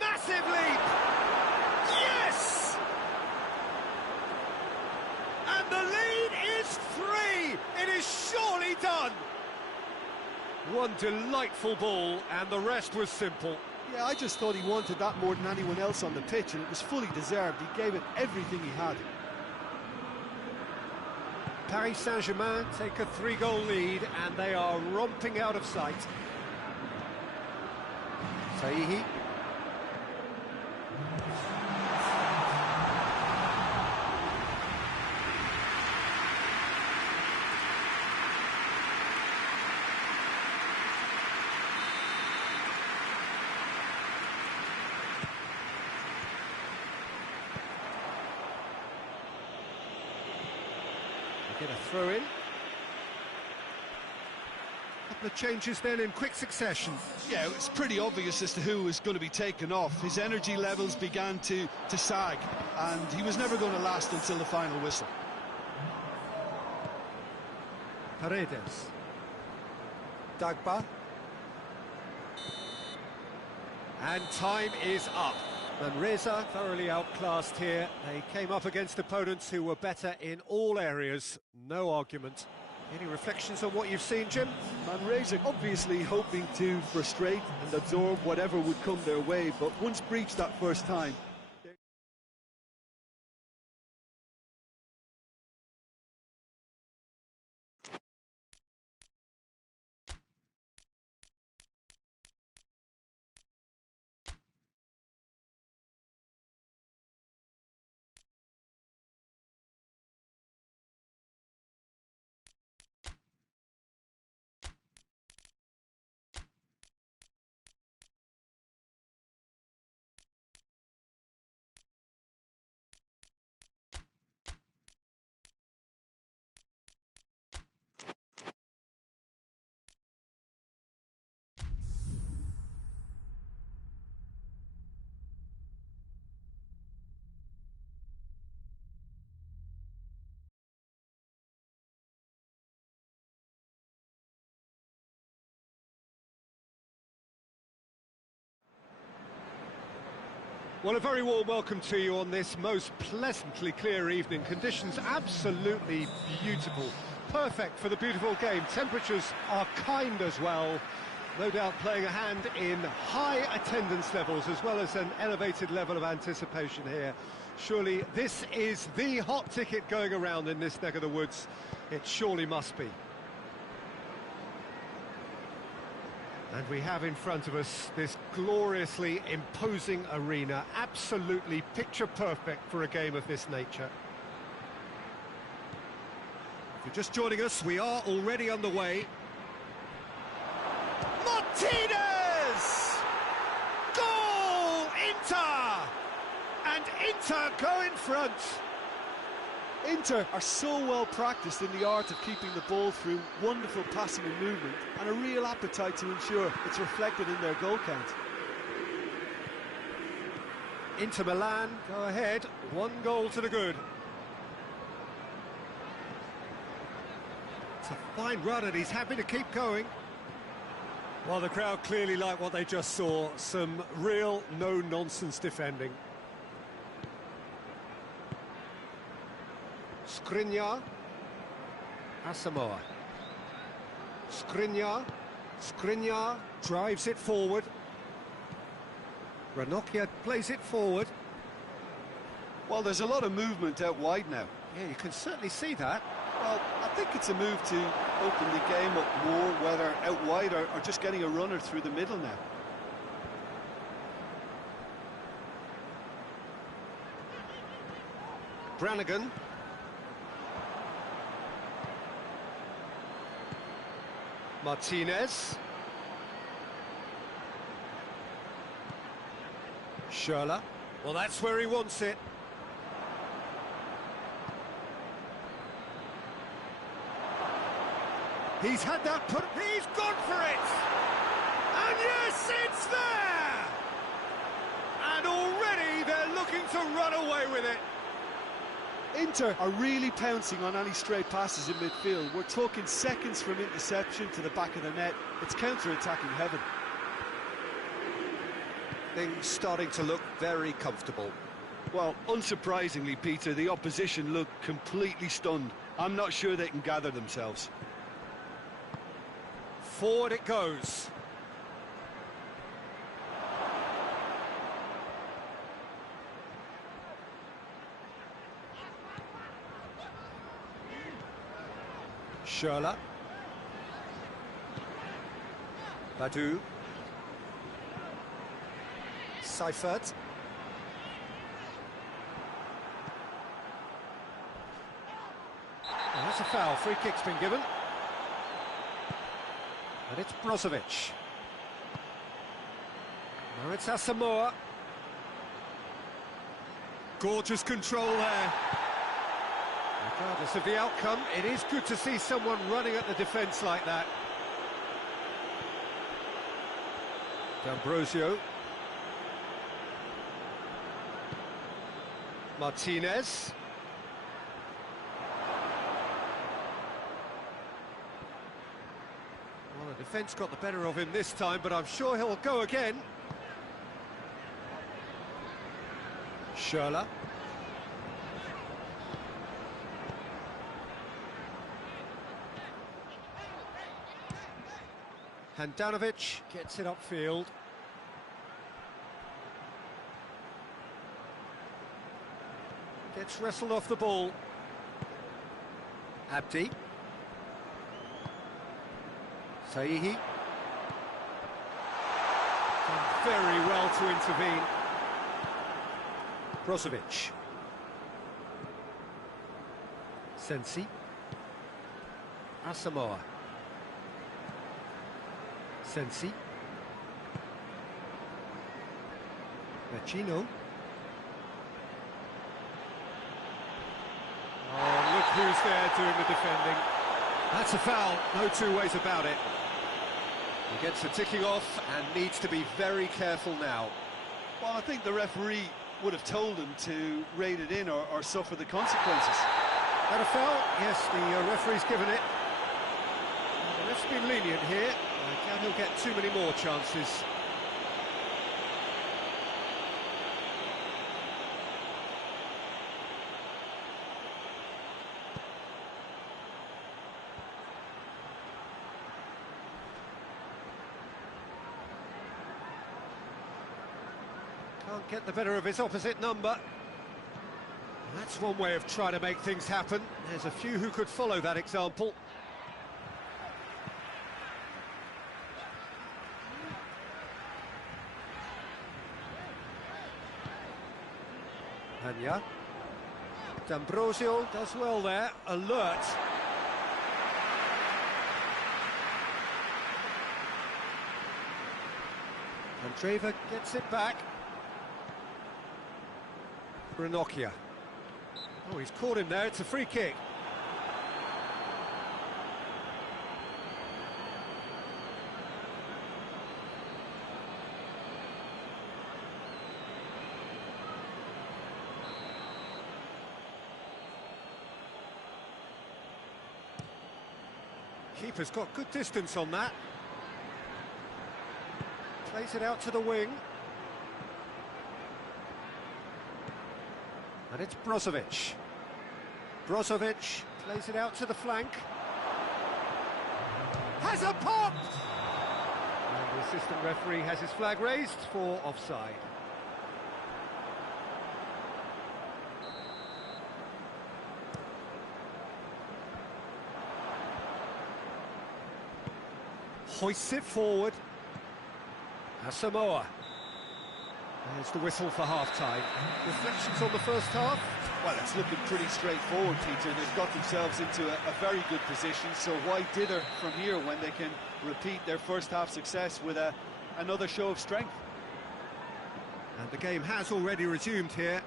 Massive leap! Yes! And the lead is 3! It is surely done! One delightful ball, and the rest was simple. Yeah, I just thought he wanted that more than anyone else on the pitch, and it was fully deserved. He gave it everything he had. Paris Saint-Germain take a 3-goal lead, and they are romping out of sight. Saihi. Get a throw in. Couple of changes then in quick succession. Yeah, it's pretty obvious as to who was going to be taken off. His energy levels began to sag, and he was never going to last until the final whistle. Paredes. Dagba. And time is up. Manresa thoroughly outclassed here. They came up against opponents who were better in all areas. No argument. Any reflections on what you've seen, Jim? Manresa obviously hoping to frustrate and absorb whatever would come their way, but once breached that first time, Well, a very warm welcome to you on this most pleasantly clear evening. Conditions absolutely beautiful. Perfect for the beautiful game. Temperatures are kind as well. No doubt playing a hand in high attendance levels as well as an elevated level of anticipation here. Surely this is the hot ticket going around in this neck of the woods. It surely must be. And we have in front of us this gloriously imposing arena, absolutely picture perfect for a game of this nature. If you're just joining us, we are already underway. Martinez! Goal! Inter! And Inter go in front. Inter are so well practiced in the art of keeping the ball through wonderful passing and movement, and a real appetite to ensure it's reflected in their goal count. Inter Milan go ahead, 1 goal to the good. It's a fine run and he's happy to keep going. Well, the crowd clearly like what they just saw, some real no-nonsense defending. Skriniar, Asamoah. Skriniar drives it forward. Ranocchia plays it forward. Well, there's a lot of movement out wide now. Yeah, you can certainly see that. Well, I think it's a move to open the game up more, whether out wide or just getting a runner through the middle now. Brannigan. Martinez. Schürrle. Well, that's where he wants it. He's had that put... He's gone for it! And yes, it's there! And already they're looking to run away with it. Inter are really pouncing on any stray passes in midfield. We're talking seconds from interception to the back of the net. It's counter-attacking heaven. Things starting to look very comfortable. Well, unsurprisingly, Peter, the opposition look completely stunned. I'm not sure they can gather themselves. Forward it goes. Schürrle. Badu. Seifert. Oh, that's a foul. Free kick's been given. And it's Brozovic. Now it's Asamoah. Gorgeous control there. Regardless of the outcome, it is good to see someone running at the defence like that. D'Ambrosio. Martinez. Well, the defence got the better of him this time, but I'm sure he'll go again. Schürrle. Handanovic gets it upfield. Gets wrestled off the ball. Abdi. Saihi. Done very well to intervene. Brozovic. Sensi. Asamoah. Sensi. Vecino. Oh, look who's there doing the defending. That's a foul, no two ways about it. He gets the ticking off and needs to be very careful now. Well, I think the referee would have told him to rein it in or suffer the consequences. That a foul? Yes, the referee's given it. The ref's been lenient here. I doubt he'll get too many more chances. Can't get the better of his opposite number. That's one way of trying to make things happen. There's a few who could follow that example. Anya. D'Ambrosio does well there, alert. Andreva gets it back. Ranocchia. Oh, he's caught him there, it's a free kick. Keeper's got good distance on that. Plays it out to the wing. And it's Brozovic. Brozovic plays it out to the flank. Has a pop! And the assistant referee has his flag raised for offside. Hoists it forward. Asamoah. There's the whistle for half-time. Reflections on the first half? Well, it's looking pretty straightforward, Peter. They've got themselves into a very good position, so why dither from here when they can repeat their first-half success with another show of strength? And the game has already resumed here.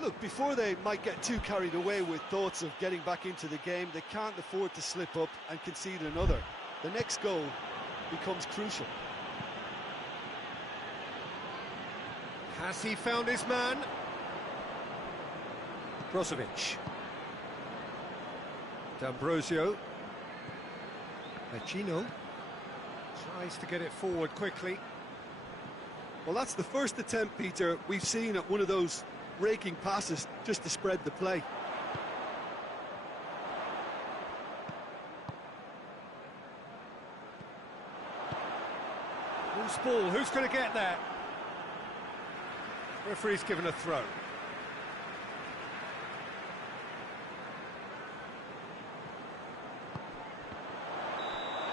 Look, before they might get too carried away with thoughts of getting back into the game, they can't afford to slip up and concede another. The next goal becomes crucial. Has he found his man? Brozovic. D'Ambrosio. Vecino tries to get it forward quickly. Well, that's the first attempt, Peter, we've seen at one of those raking passes just to spread the play. Loose ball, who's going to get there? Referee's given a throw.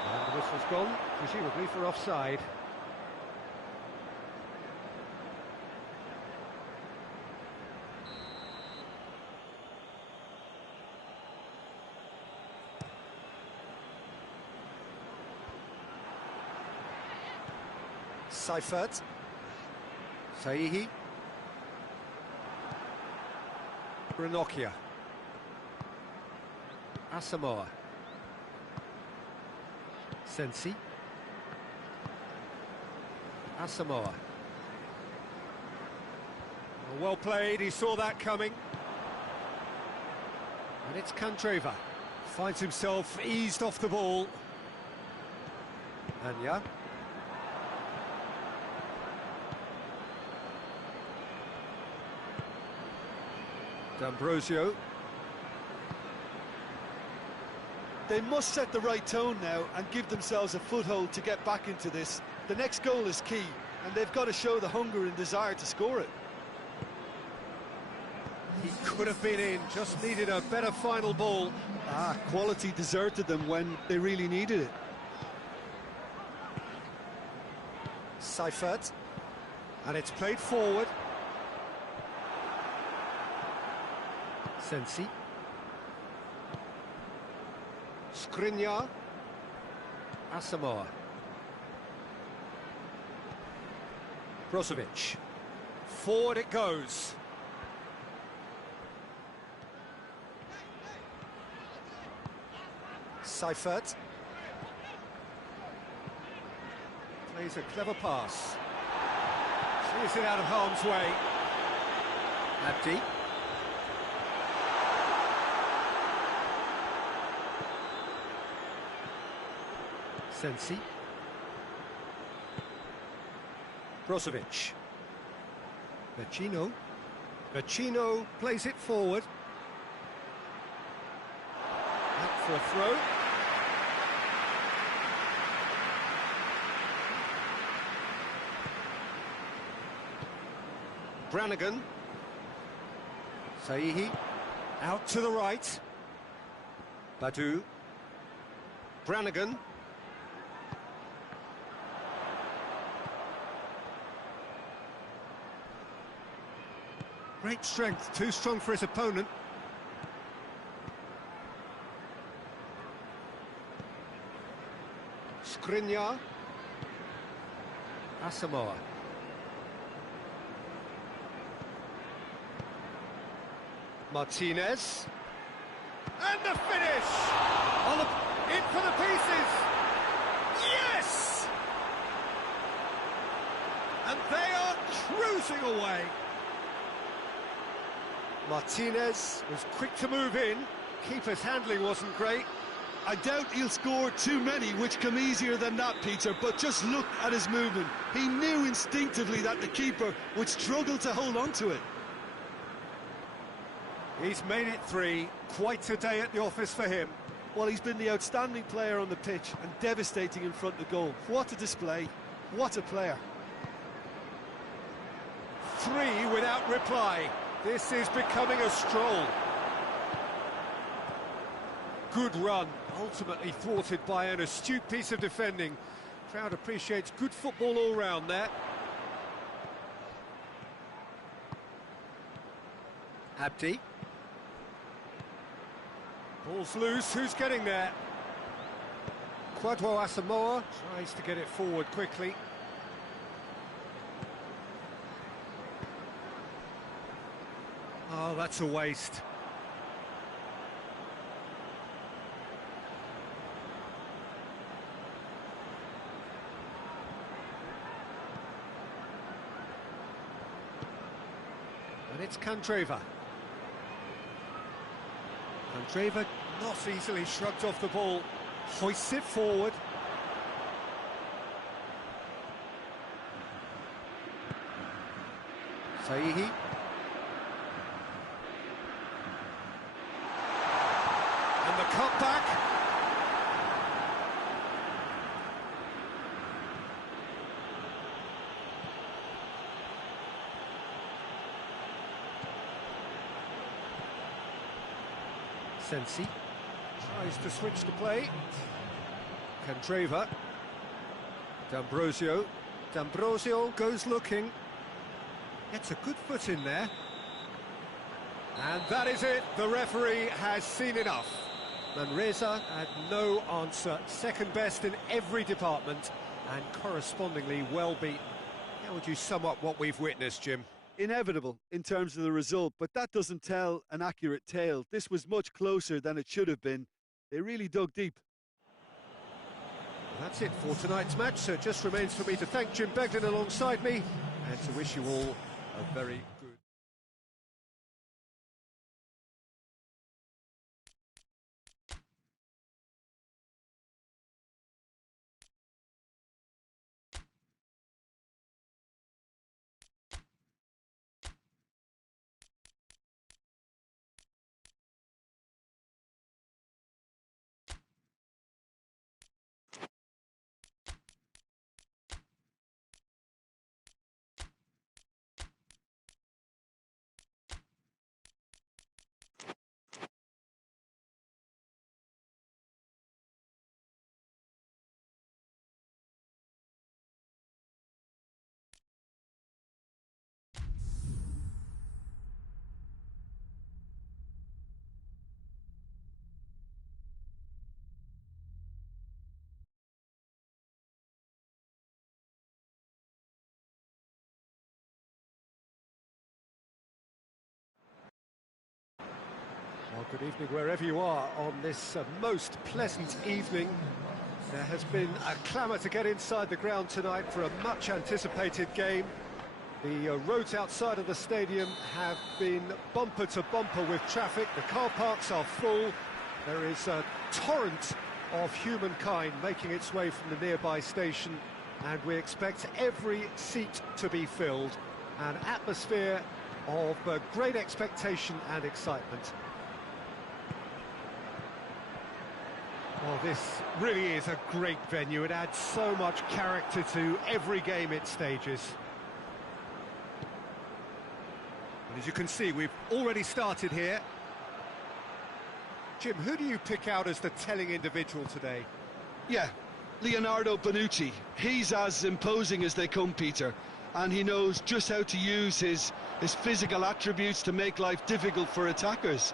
And the whistle's gone, presumably for offside. Seifert. Saihi. Ranocchia. Asamoah. Sensi. Asamoah. Well played, he saw that coming. And it's Candreva. Finds himself eased off the ball. Anya. D'Ambrosio. They must set the right tone now and give themselves a foothold to get back into this. The next goal is key, and they've got to show the hunger and desire to score it. He could have been in, just needed a better final ball. Quality deserted them when they really needed it. Seifert. And it's played forward. Sensi. Skriniar. Asamoah. Brozovic. Forward it goes. Seifert. Plays a clever pass. Clears it out of harm's way. Abdi. Sensi. Brozovic. Vecino. Vecino plays it forward. Out for a throw. Brannigan. Saihi. Out to the right. Badu. Brannigan. Great strength, too strong for his opponent. Skriniar. Asamoah. Martinez. And the finish! In for the pieces! Yes! And they are cruising away. Martinez was quick to move in. Keeper's handling wasn't great. I doubt he'll score too many which come easier than that, Peter, but just look at his movement. He knew instinctively that the keeper would struggle to hold on to it. He's made it 3. Quite a day at the office for him. Well, he's been the outstanding player on the pitch and devastating in front of goal. What a display. What a player. 3 without reply. This is becoming a stroll. Good run, ultimately thwarted by an astute piece of defending. Crowd appreciates good football all round there. Abdi. Ball's loose, who's getting there? Kwadwo Asamoah tries to get it forward quickly. Oh, that's a waste. And it's Candreva. Candreva not easily shrugged off the ball. Hoists it forward. Saihi. And the cutback. Sensi tries to switch the play. Candreva. D'Ambrosio. D'Ambrosio goes looking. Gets a good foot in there. And that is it. The referee has seen enough. Manresa had no answer. Second best in every department and correspondingly well beaten. How would you sum up what we've witnessed, Jim? Inevitable in terms of the result, but that doesn't tell an accurate tale. This was much closer than it should have been. They really dug deep. That's it for tonight's match, so it just remains for me to thank Jim Beglin alongside me and to wish you all a very good... Well, good evening wherever you are on this most pleasant evening. There has been a clamour to get inside the ground tonight for a much anticipated game. The roads outside of the stadium have been bumper to bumper with traffic. The car parks are full. There is a torrent of humankind making its way from the nearby station, and we expect every seat to be filled. An atmosphere of great expectation and excitement. Well, this really is a great venue. It adds so much character to every game it stages. As you can see, we've already started here. Jim, who do you pick out as the telling individual today? Yeah, Leonardo Bonucci. He's as imposing as they come, Peter, and he knows just how to use his physical attributes to make life difficult for attackers.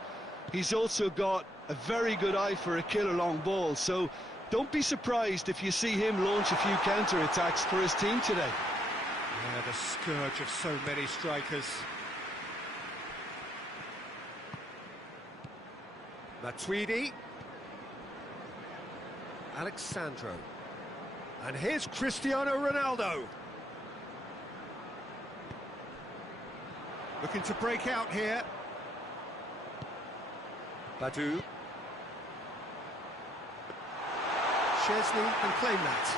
He's also got a very good eye for a killer long ball, so don't be surprised if you see him launch a few counter-attacks for his team today. Yeah, the scourge of so many strikers. Matuidi. Alexandro. And here's Cristiano Ronaldo. Looking to break out here. Badu. Chesney can claim that.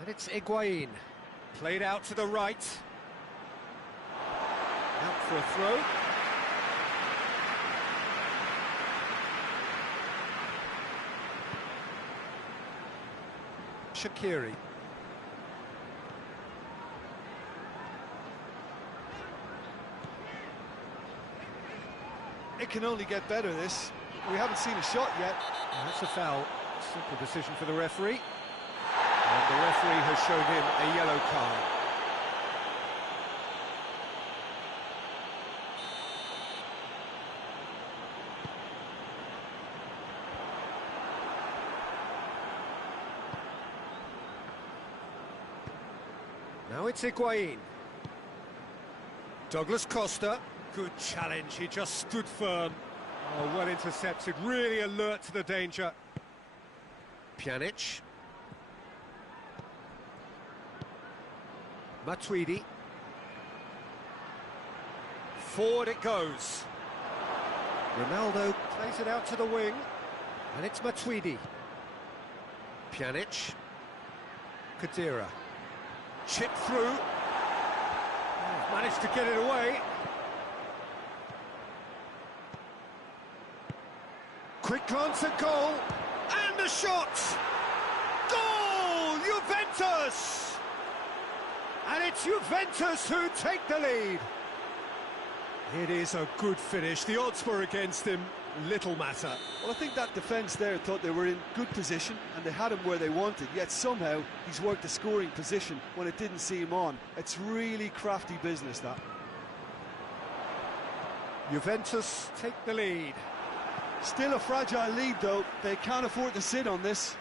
And it's Higuain. Played out to the right. Out for a throw. Shaqiri. It can only get better, this. We haven't seen a shot yet. That's a foul. Simple decision for the referee. And the referee has shown him a yellow card. Now it's Higuain. Douglas Costa. Good challenge, he just stood firm. Oh, well intercepted, really alert to the danger. Pjanic. Matuidi. Forward it goes. Ronaldo plays it out to the wing. And it's Matuidi. Pjanic. Khedira. Chip through. Oh, managed to get it away. Quick glance at goal. And the shot! Goal! Juventus! And it's Juventus who take the lead. It is a good finish. The odds were against him. Little matter. Well, I think that defence there thought they were in good position and they had him where they wanted, yet somehow he's worked the scoring position when it didn't see him on. It's really crafty business, that. Juventus take the lead. Still a fragile lead, though. They can't afford to sit on this.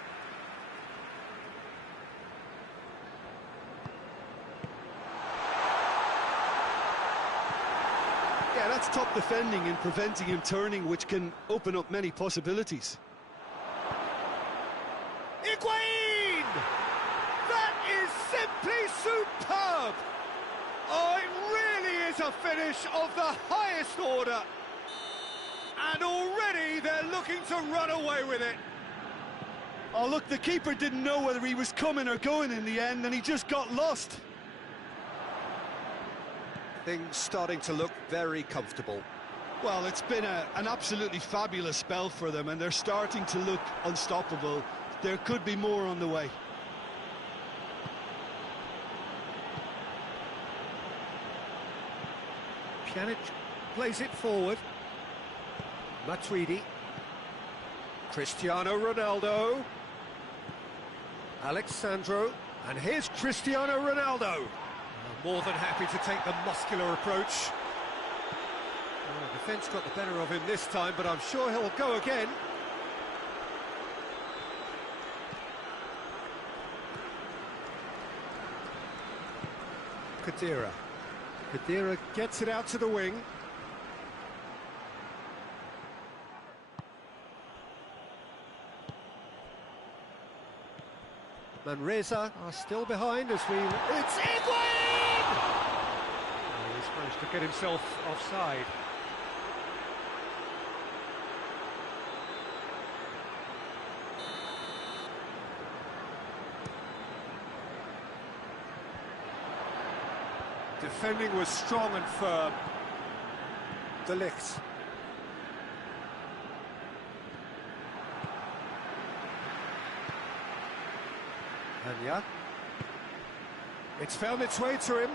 Yeah, that's top defending and preventing him turning, which can open up many possibilities. Higuain! That is simply superb! Oh, it really is a finish of the highest order. And already they're looking to run away with it. Oh, look, the keeper didn't know whether he was coming or going in the end, and he just got lost. Things starting to look very comfortable. Well, it's been an absolutely fabulous spell for them, and they're starting to look unstoppable. There could be more on the way. Pjanic plays it forward. Matuidi. Cristiano Ronaldo. Alexandro. And here's Cristiano Ronaldo. More than happy to take the muscular approach. Well, the defence got the better of him this time, but I'm sure he'll go again. Khedira. Khedira gets it out to the wing. Manresa are still behind as we... It's Higuain! Oh, he's managed to get himself offside. Defending was strong and firm. De Ligt. Anya. It's found its way to him.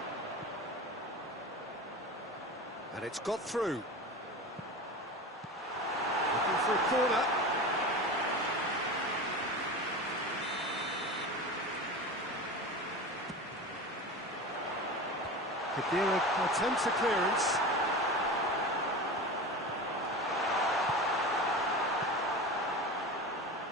And it's got through. Looking for a corner. Khedira attempts a clearance.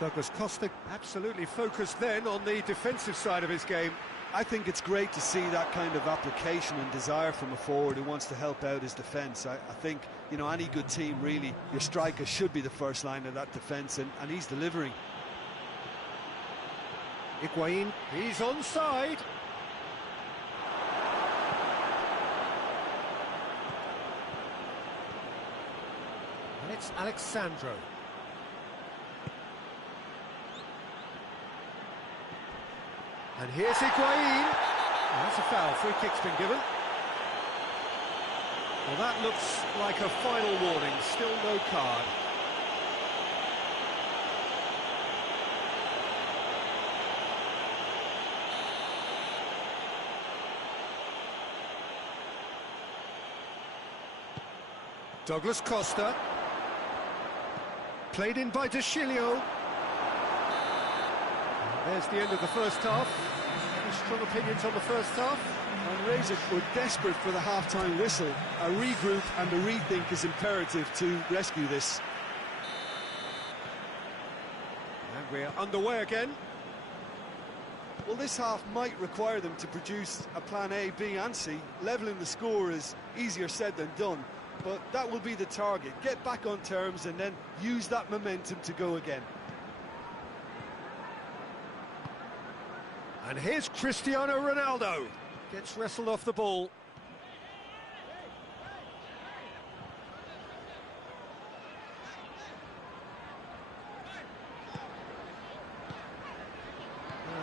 Douglas Costa absolutely focused then on the defensive side of his game. I think it's great to see that kind of application and desire from a forward who wants to help out his defence. I think, you know, any good team, really, your striker should be the first line of that defence, and he's delivering. Higuain, he's onside. And it's Alexandro. And here's Higuain. That's a foul. Free kick's been given. Well, that looks like a final warning. Still no card. Douglas Costa. Played in by De Chilio. There's the end of the first half. Any strong opinions on the first half? And Razor were desperate for the half-time whistle. A regroup and a rethink is imperative to rescue this. And we're underway again. Well, this half might require them to produce a plan A, B and C. Levelling the score is easier said than done, but that will be the target. Get back on terms and then use that momentum to go again. And here's Cristiano Ronaldo. Gets wrestled off the ball.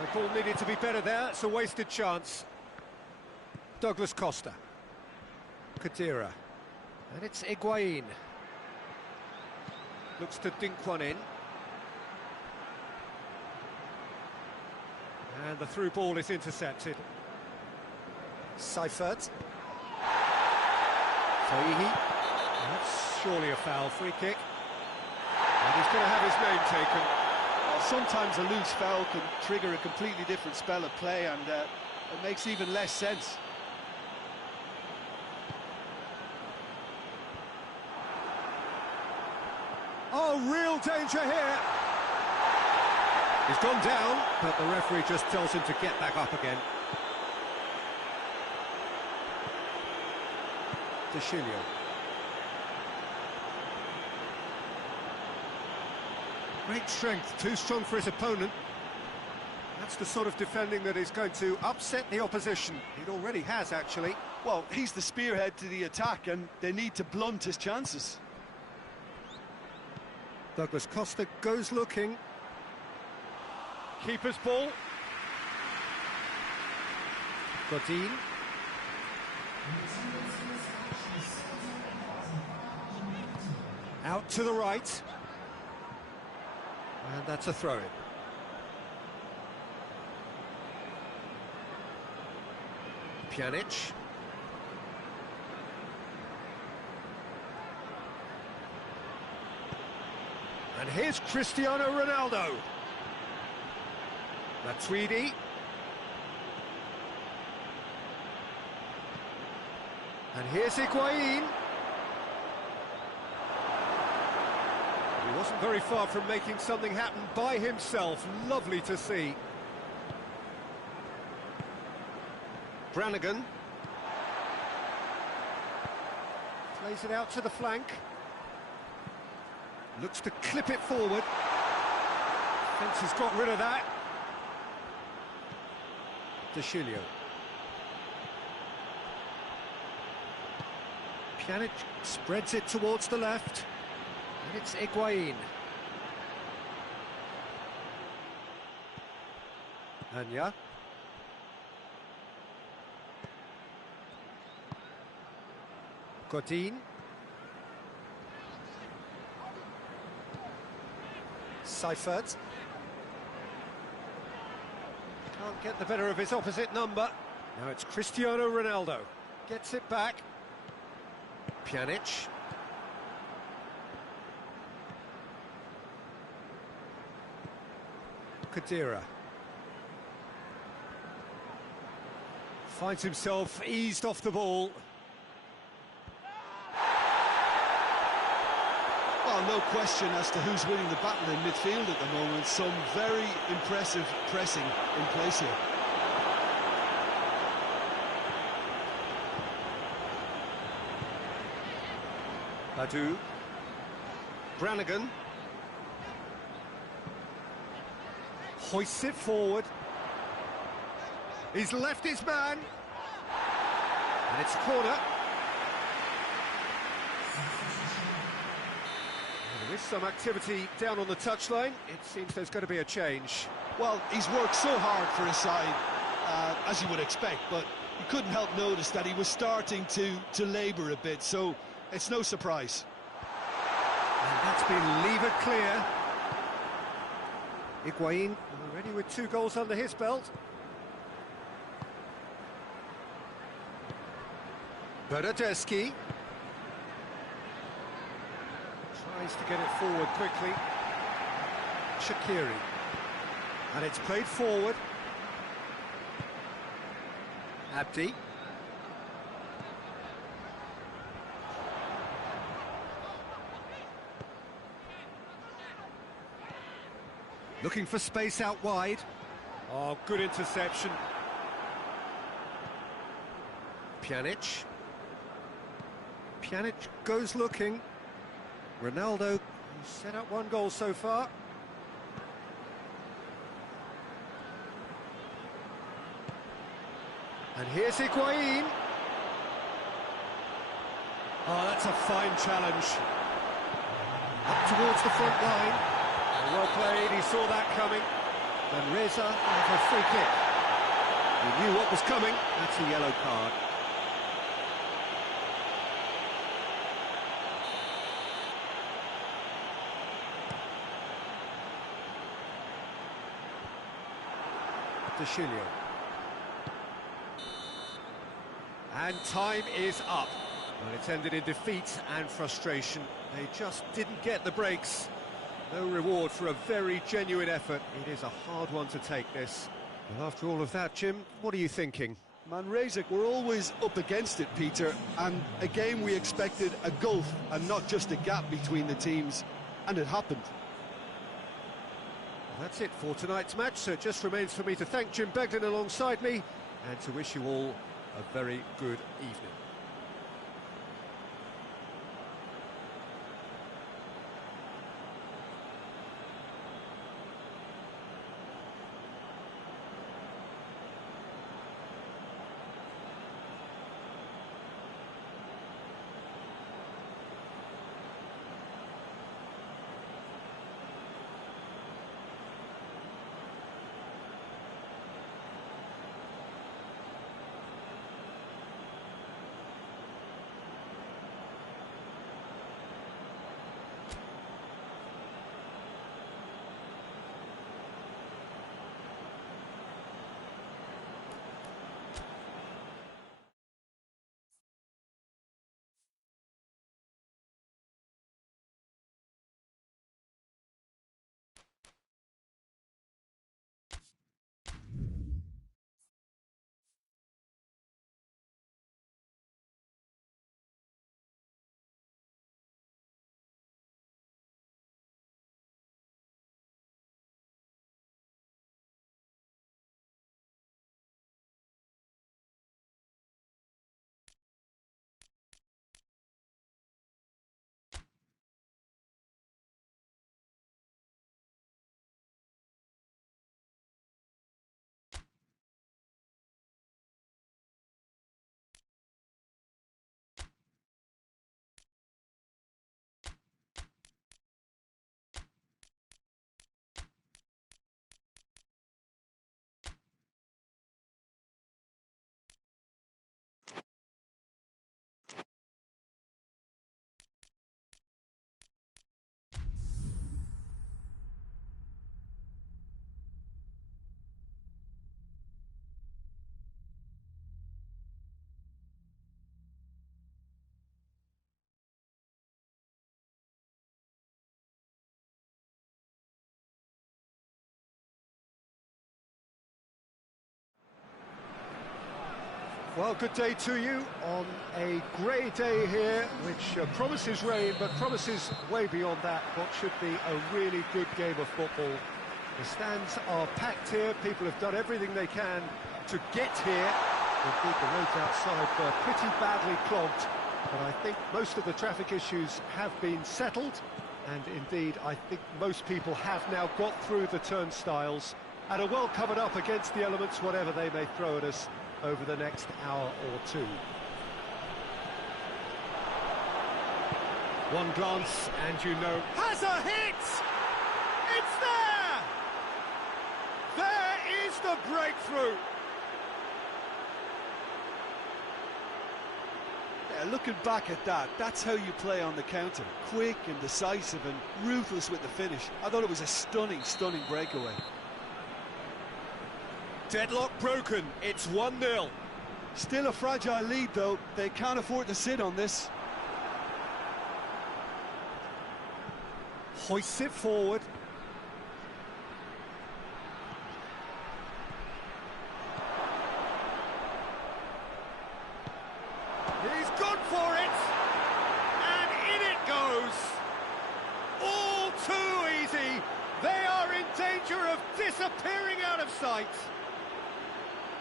The ball needed to be better there. It's a wasted chance. Douglas Costa. Khedira. And it's Higuain. Looks to dink one in. And the through ball is intercepted. Seifert. Faihi. That's surely a foul. Free kick. And he's going to have his name taken. Well, sometimes a loose foul can trigger a completely different spell of play, and it makes even less sense. Oh, real danger here. He's gone down, but the referee just tells him to get back up again. De Chilio. Great strength, too strong for his opponent. That's the sort of defending that is going to upset the opposition. It already has, actually. Well, he's the spearhead to the attack, and they need to blunt his chances. Douglas Costa goes looking. Keeper's ball. Godin. Out to the right. And that's a throw-in. Pjanic. And here's Cristiano Ronaldo. Matuidi. And here's Higuain. He wasn't very far from making something happen by himself. Lovely to see. Brannigan. Plays it out to the flank. Looks to clip it forward. Fence has got rid of that. De Chilio. Pjanic spreads it towards the left. And it's Higuain. Anya. Godin. Seifert. Can't get the better of his opposite number. Now it's Cristiano Ronaldo. Gets it back. Pjanic. Khedira. Finds himself eased off the ball. Well, no question as to who's winning the battle in midfield at the moment. Some very impressive pressing in place here. Badu. Brannigan. Hoists it forward. He's left his man. And it's a corner. There is some activity down on the touchline. It seems there's going to be a change. Well, he's worked so hard for his side, as you would expect, but you couldn't help notice that he was starting to labour a bit, so it's no surprise. And that's been levered clear. Higuain already with 2 goals under his belt. Bernardeschi tries to get it forward quickly. Shaqiri. And it's played forward. Abdi. Looking for space out wide. Oh, good interception. Pjanic. Pjanic goes looking. Ronaldo, who's set up 1 goal so far. And here's Higuain. Oh, that's a fine challenge. Up towards the front line. Well played, he saw that coming. And Reza with a free kick. He knew what was coming. That's a yellow card. Chilio. And time is up. Well, it's ended in defeat and frustration. They just didn't get the breaks. No reward for a very genuine effort. It is a hard one to take, this. Well, after all of that, Jim, what are you thinking? Manresa were always up against it, Peter, and a game we expected a gulf and not just a gap between the teams, and it happened. That's it for tonight's match, so it just remains for me to thank Jim Begden alongside me and to wish you all a very good evening. Well, good day to you on a grey day here, which promises rain, but promises way beyond that what should be a really good game of football. The stands are packed here, people have done everything they can to get here. Indeed, the roads outside were pretty badly clogged, but I think most of the traffic issues have been settled, and indeed, I think most people have now got through the turnstiles and are well covered up against the elements, whatever they may throw at us over the next hour or two. One glance and you know... Has a hit! It's there! There is the breakthrough! Yeah, looking back at that, that's how you play on the counter. Quick and decisive and ruthless with the finish. I thought it was a stunning, stunning breakaway. Deadlock broken, it's 1-0. Still a fragile lead though, they can't afford to sit on this. Hoists it forward. He's gone for it! And in it goes! All too easy! They are in danger of disappearing out of sight!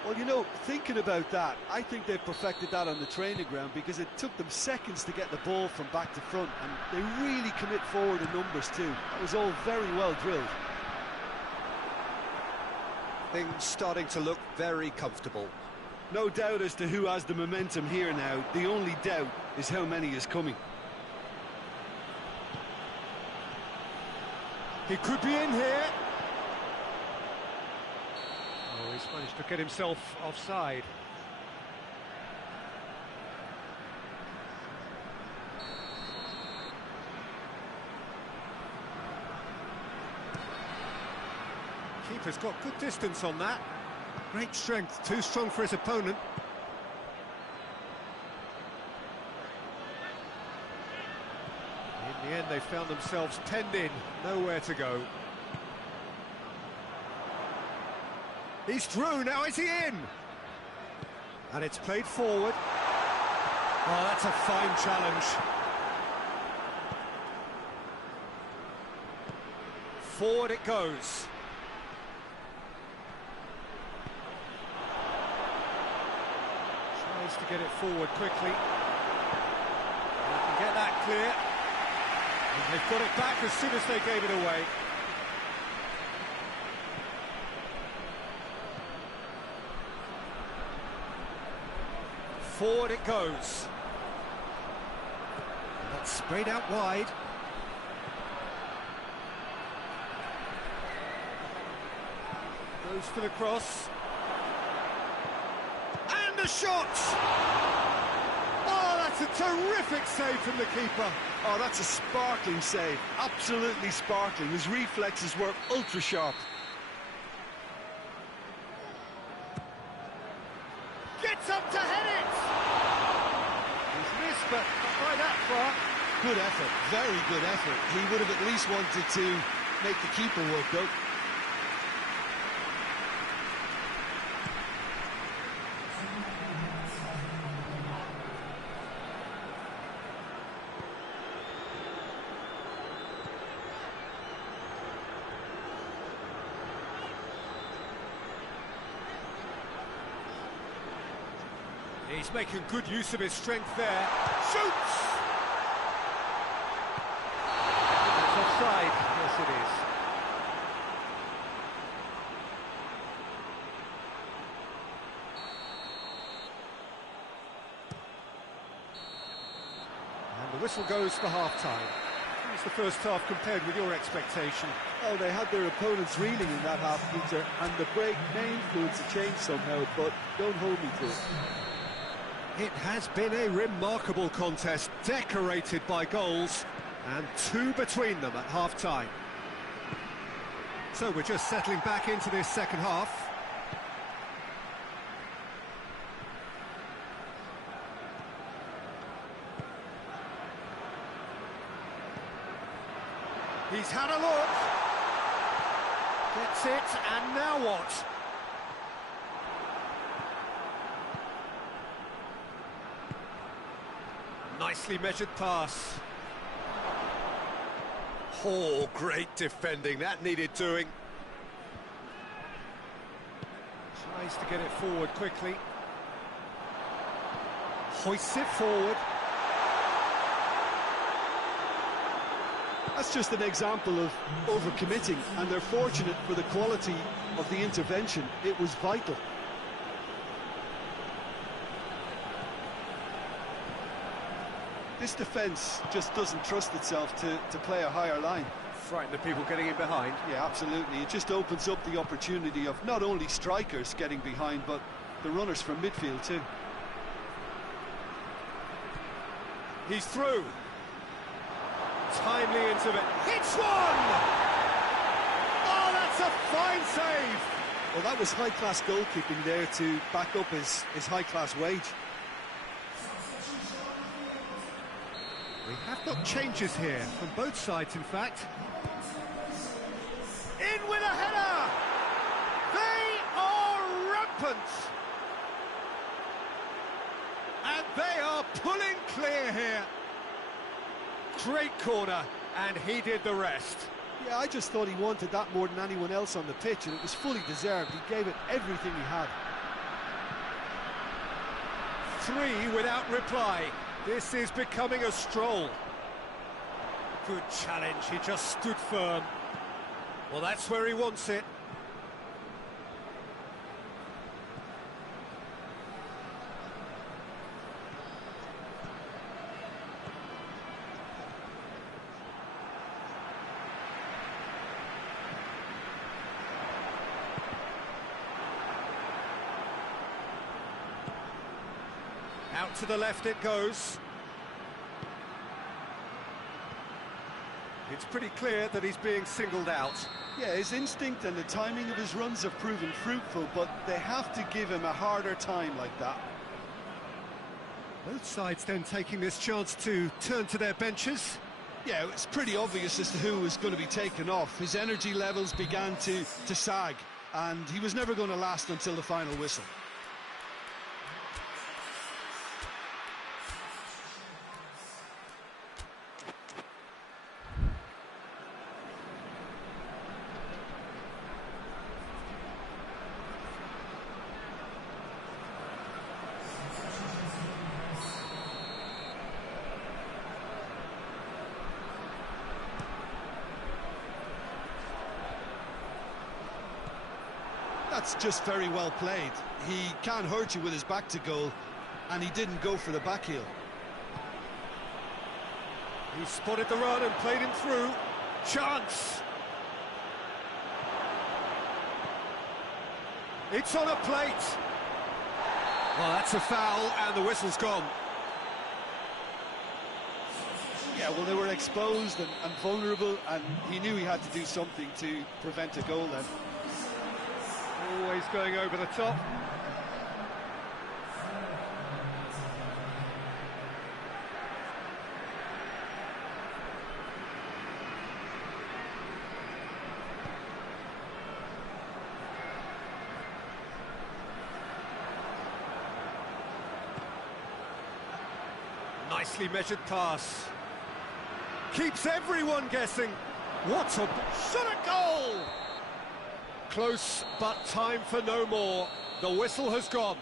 Well, you know, thinking about that, I think they've perfected that on the training ground because it took them seconds to get the ball from back to front, and they really commit forward in numbers too. That was all very well drilled. Things starting to look very comfortable. No doubt as to who has the momentum here now. The only doubt is how many is coming. He could be in here. Oh, he's managed to get himself offside. Keeper's got good distance on that. Great strength, too strong for his opponent. In the end, they found themselves penned in, nowhere to go. He's through, now is he in? And it's played forward. Oh, that's a fine challenge. Forward it goes. Tries to get it forward quickly. They can get that clear. And they've got it back as soon as they gave it away. Forward it goes. That's sprayed out wide. Goes for the cross. And a shot! Oh, that's a terrific save from the keeper. Oh, that's a sparkling save. Absolutely sparkling. His reflexes were ultra sharp. Gets up to head it! He's missed, but not by that far. Good effort, very good effort. He would have at least wanted to make the keeper work, though. He's making good use of his strength there. Shoots! It's offside. Yes, it is. And the whistle goes for half-time. How's the first half compared with your expectation? Oh, they had their opponents reeling in that half, Peter, and the break may influence a change somehow, but don't hold me to it. It has been a remarkable contest, decorated by goals, and two between them at half-time. So we're just settling back into this second half. He's had a look. Gets it, and now what? Nicely measured pass. Oh, great defending, that needed doing. Tries to get it forward quickly. Hoists it forward. That's just an example of overcommitting, and they're fortunate for the quality of the intervention. It was vital. This defence just doesn't trust itself to play a higher line. Frighten the people getting in behind. Yeah, absolutely. It just opens up the opportunity of not only strikers getting behind, but the runners from midfield too. He's through. Timely into it. Hits one! Oh, that's a fine save! Well, that was high-class goalkeeping there to back up his high-class wage. We have got changes here, from both sides in fact. In with a header! They are rampant! And they are pulling clear here. Great corner, and he did the rest. Yeah, I just thought he wanted that more than anyone else on the pitch, and it was fully deserved. He gave it everything he had. 3 without reply. This is becoming a stroll. Good challenge, he just stood firm. Well, that's where he wants it. Out to the left it goes. It's pretty clear that he's being singled out. Yeah, his instinct and the timing of his runs have proven fruitful, but they have to give him a harder time like that. Both sides then taking this chance to turn to their benches. Yeah, it's pretty obvious as to who was going to be taken off. His energy levels began to sag, and he was never going to last until the final whistle. That's just very well played. He can't hurt you with his back to goal, and he didn't go for the back heel. He spotted the run and played him through. Chance! It's on a plate! Well, that's a foul, and the whistle's gone. Yeah, well, they were exposed and vulnerable, and he knew he had to do something to prevent a goal then. Always going over the top. Nicely measured pass. Keeps everyone guessing. What a shot at goal! Close, but time for no more. The whistle has gone.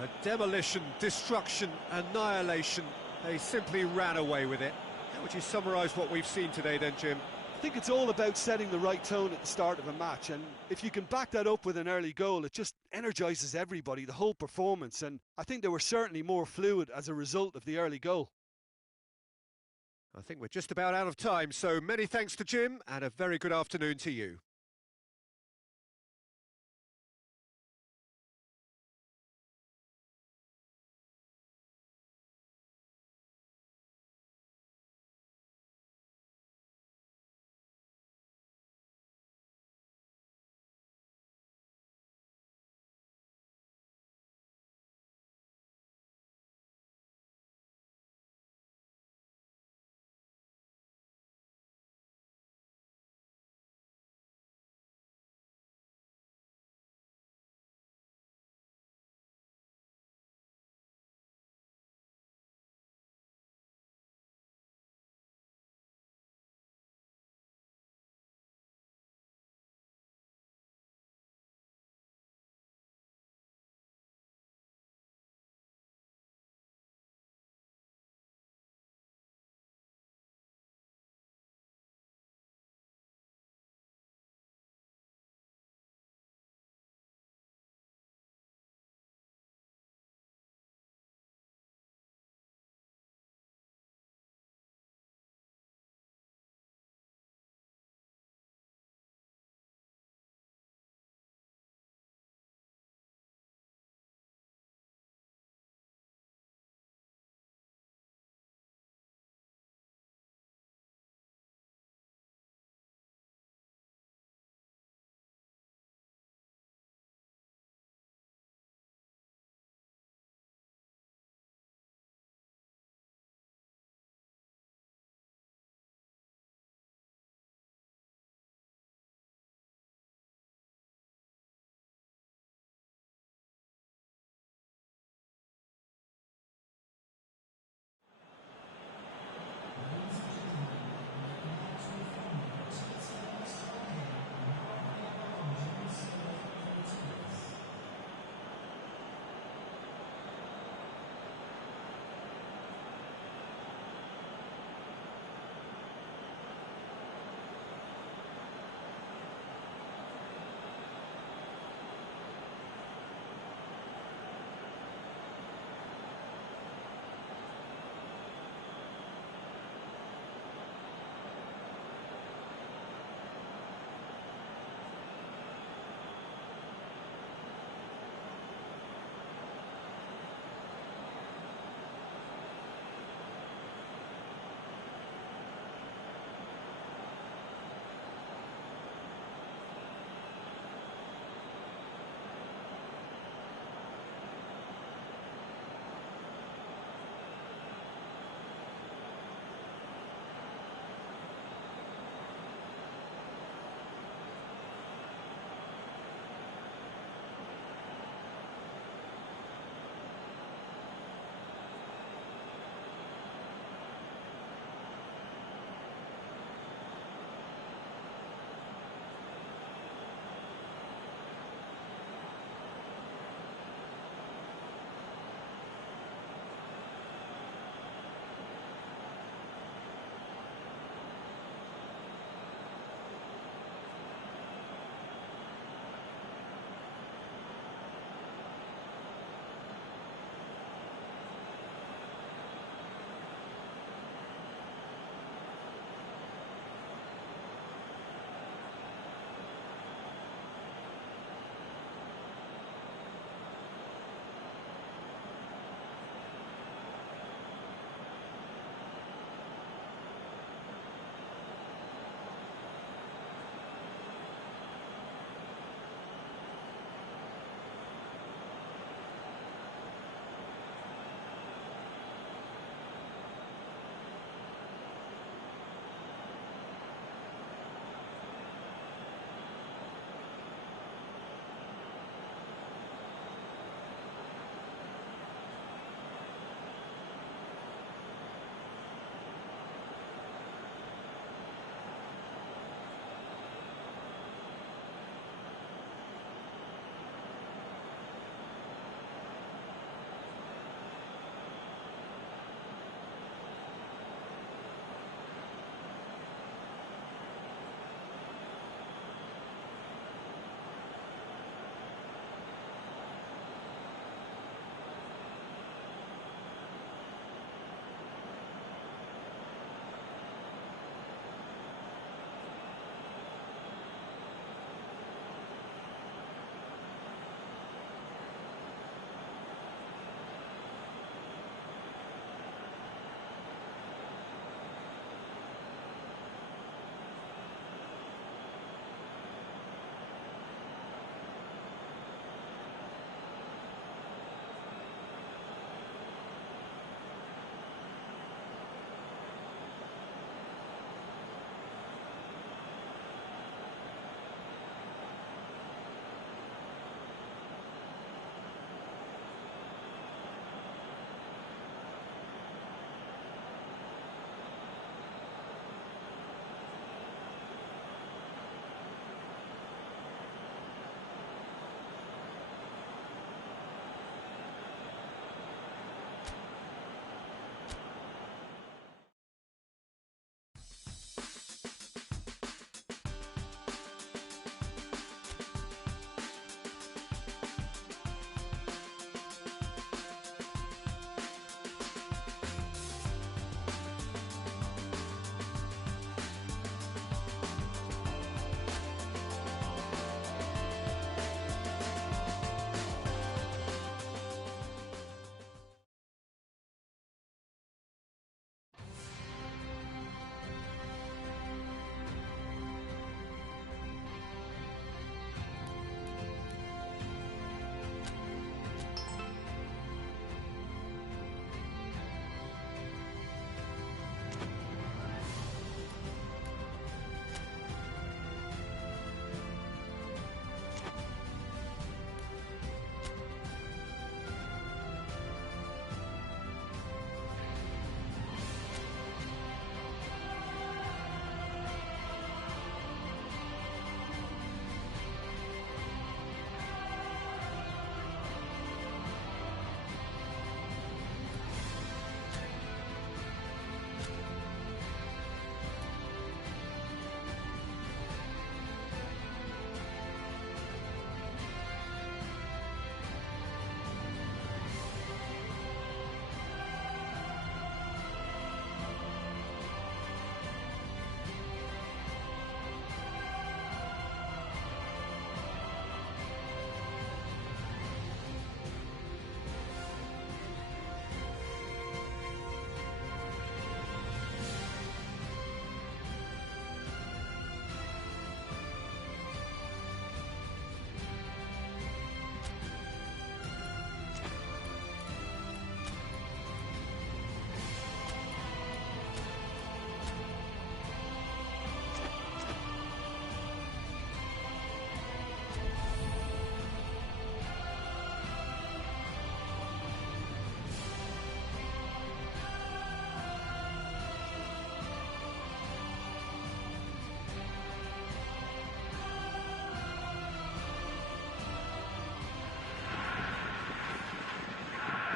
A demolition, destruction, annihilation. They simply ran away with it. How would you summarise what we've seen today then, Jim? I think it's all about setting the right tone at the start of a match, and if you can back that up with an early goal, it just energises everybody, the whole performance, and I think they were certainly more fluid as a result of the early goal. I think we're just about out of time, so many thanks to Jim, and a very good afternoon to you.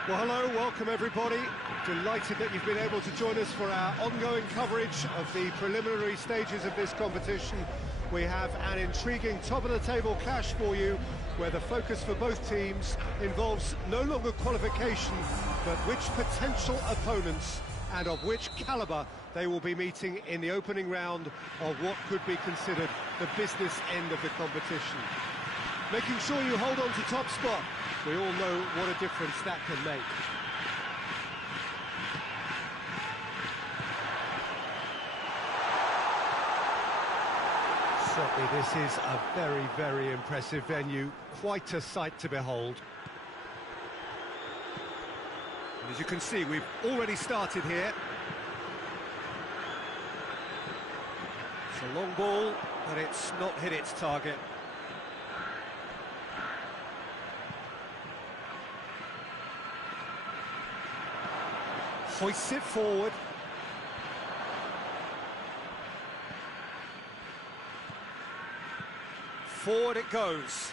Well, hello, welcome everybody. Delighted that you've been able to join us for our ongoing coverage of the preliminary stages of this competition. We have an intriguing top-of-the-table clash for you, where the focus for both teams involves no longer qualification, but which potential opponents and of which calibre they will be meeting in the opening round of what could be considered the business end of the competition. Making sure you hold on to top spot. We all know what a difference that can make. Certainly this is a very, very impressive venue. Quite a sight to behold. And as you can see, we've already started here. It's a long ball, but it's not hit its target. Hoists it forward. Forward it goes.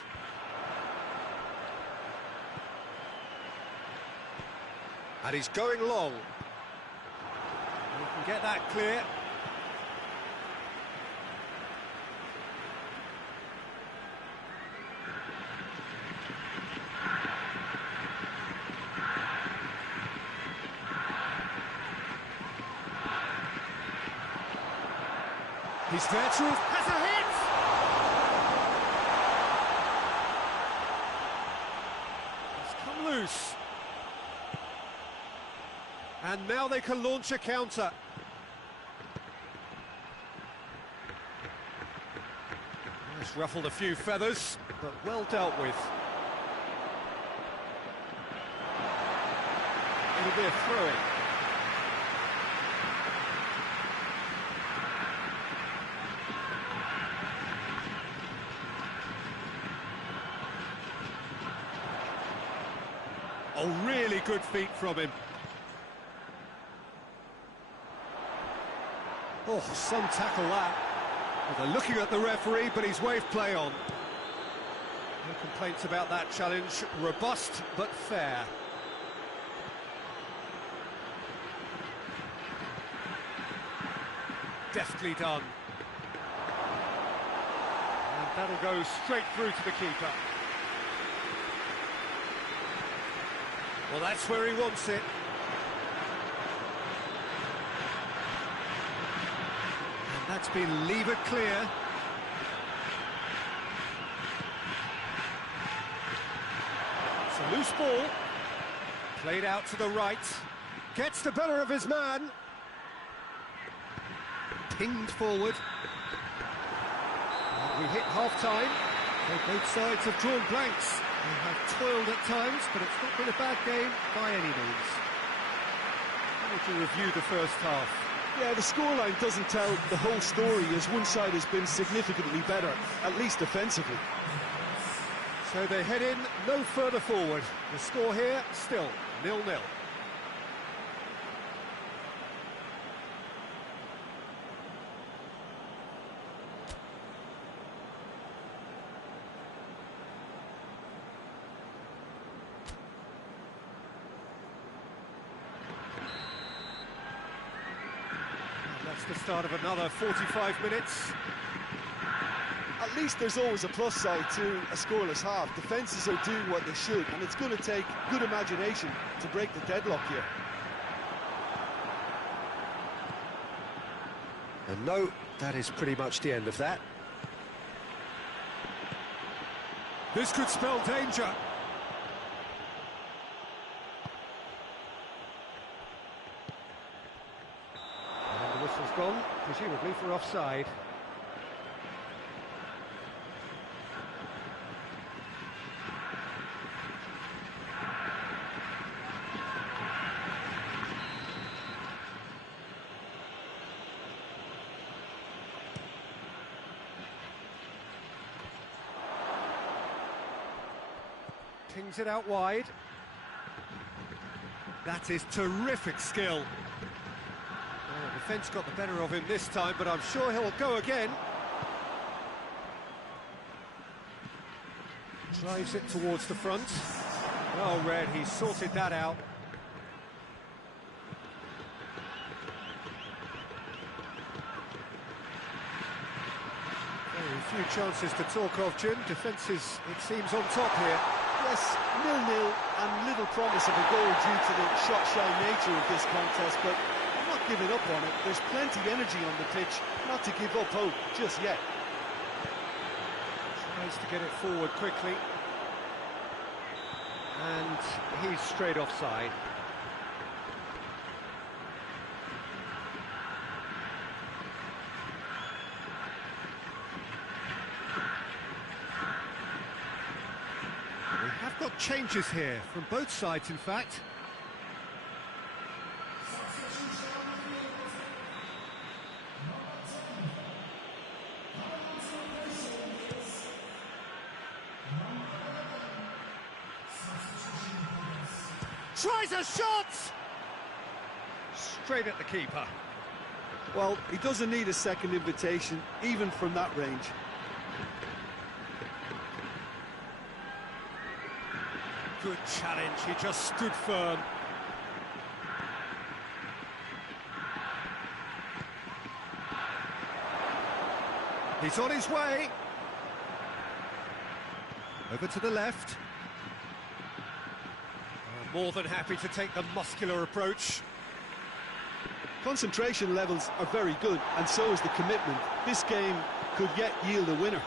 And he's going long. We can get that clear. He's there to has a hit! It's come loose. And now they can launch a counter. It's ruffled a few feathers, but well dealt with. It'll be a throw-in. Oh, really good feet from him. Oh, some tackle that. Well, they're looking at the referee, but he's waved play on. No complaints about that challenge. Robust, but fair. Deftly done. And that'll go straight through to the keeper. Well, that's where he wants it. And that's been levered clear. It's a loose ball. Played out to the right. Gets the better of his man. Pinged forward. We hit half-time. Both sides have drawn blanks. They have toiled at times, but it's not been a bad game by any means. How would you review the first half? Yeah, the scoreline doesn't tell the whole story, as one side has been significantly better, at least offensively. So they head in no further forward. The score here, still 0-0. The start of another 45 minutes. At least there's always a plus side to a scoreless half. Defences are doing what they should, and it's going to take good imagination to break the deadlock here. And no, that is pretty much the end of that. This could spell danger. Whistle's gone, presumably for offside. Pings it out wide. That is terrific skill. Defence got the better of him this time, but I'm sure he'll go again. Drives it towards the front. Well read, he sorted that out. Very few chances to talk of, Jim. Defence is, it seems, on top here. Yes, 0-0 and little promise of a goal due to the shot-shy nature of this contest, but I'm not giving up on it. There's plenty energy on the pitch, not to give up hope just yet. Tries to get it forward quickly. And he's straight offside. We have got changes here, from both sides in fact. Tries a shot! Straight at the keeper. Well, he doesn't need a second invitation, even from that range. Good challenge, he just stood firm. He's on his way. Over to the left. More than happy to take the muscular approach. Concentration levels are very good, and so is the commitment. This game could yet yield a winner.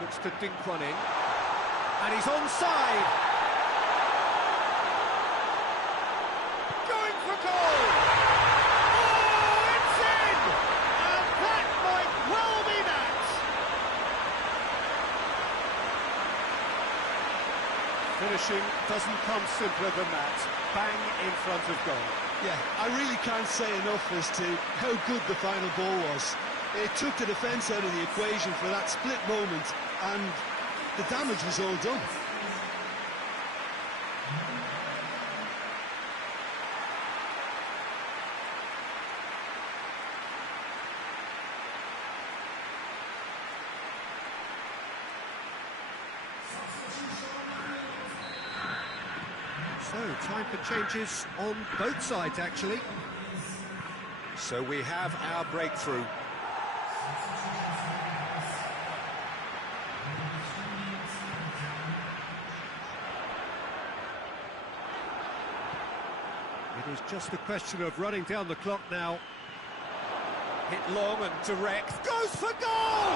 Looks to dink one in. And he's onside! Going for goal! Oh, it's in! And that might well be that! Finishing doesn't come simpler than that. Bang in front of goal. Yeah, I really can't say enough as to how good the final ball was. It took the defence out of the equation for that split moment, and the damage was all done. So, time for changes on both sides, actually. So we have our breakthrough. It is just a question of running down the clock now. Hit long and direct, goes for goal!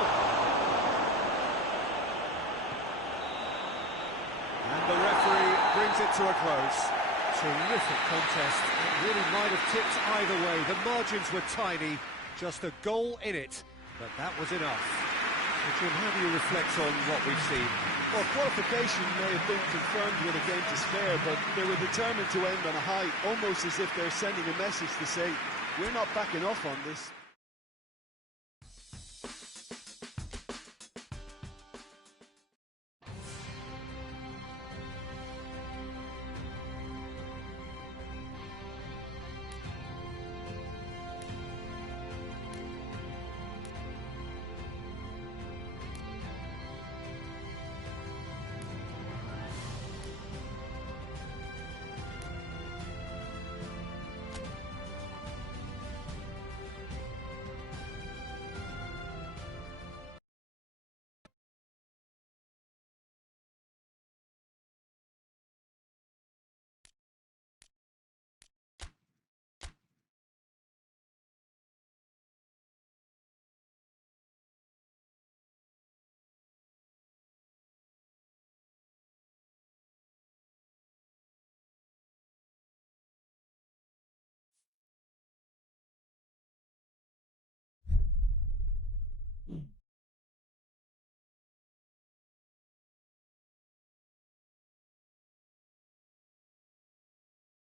And the referee brings it to a close. Terrific contest, it really might have tipped either way. The margins were tiny, just a goal in it, but that was enough. Well, Jim, how do you reflect on what we've seen? Well, qualification may have been confirmed with a game to spare, but they were determined to end on a high, almost as if they're sending a message to say, we're not backing off on this.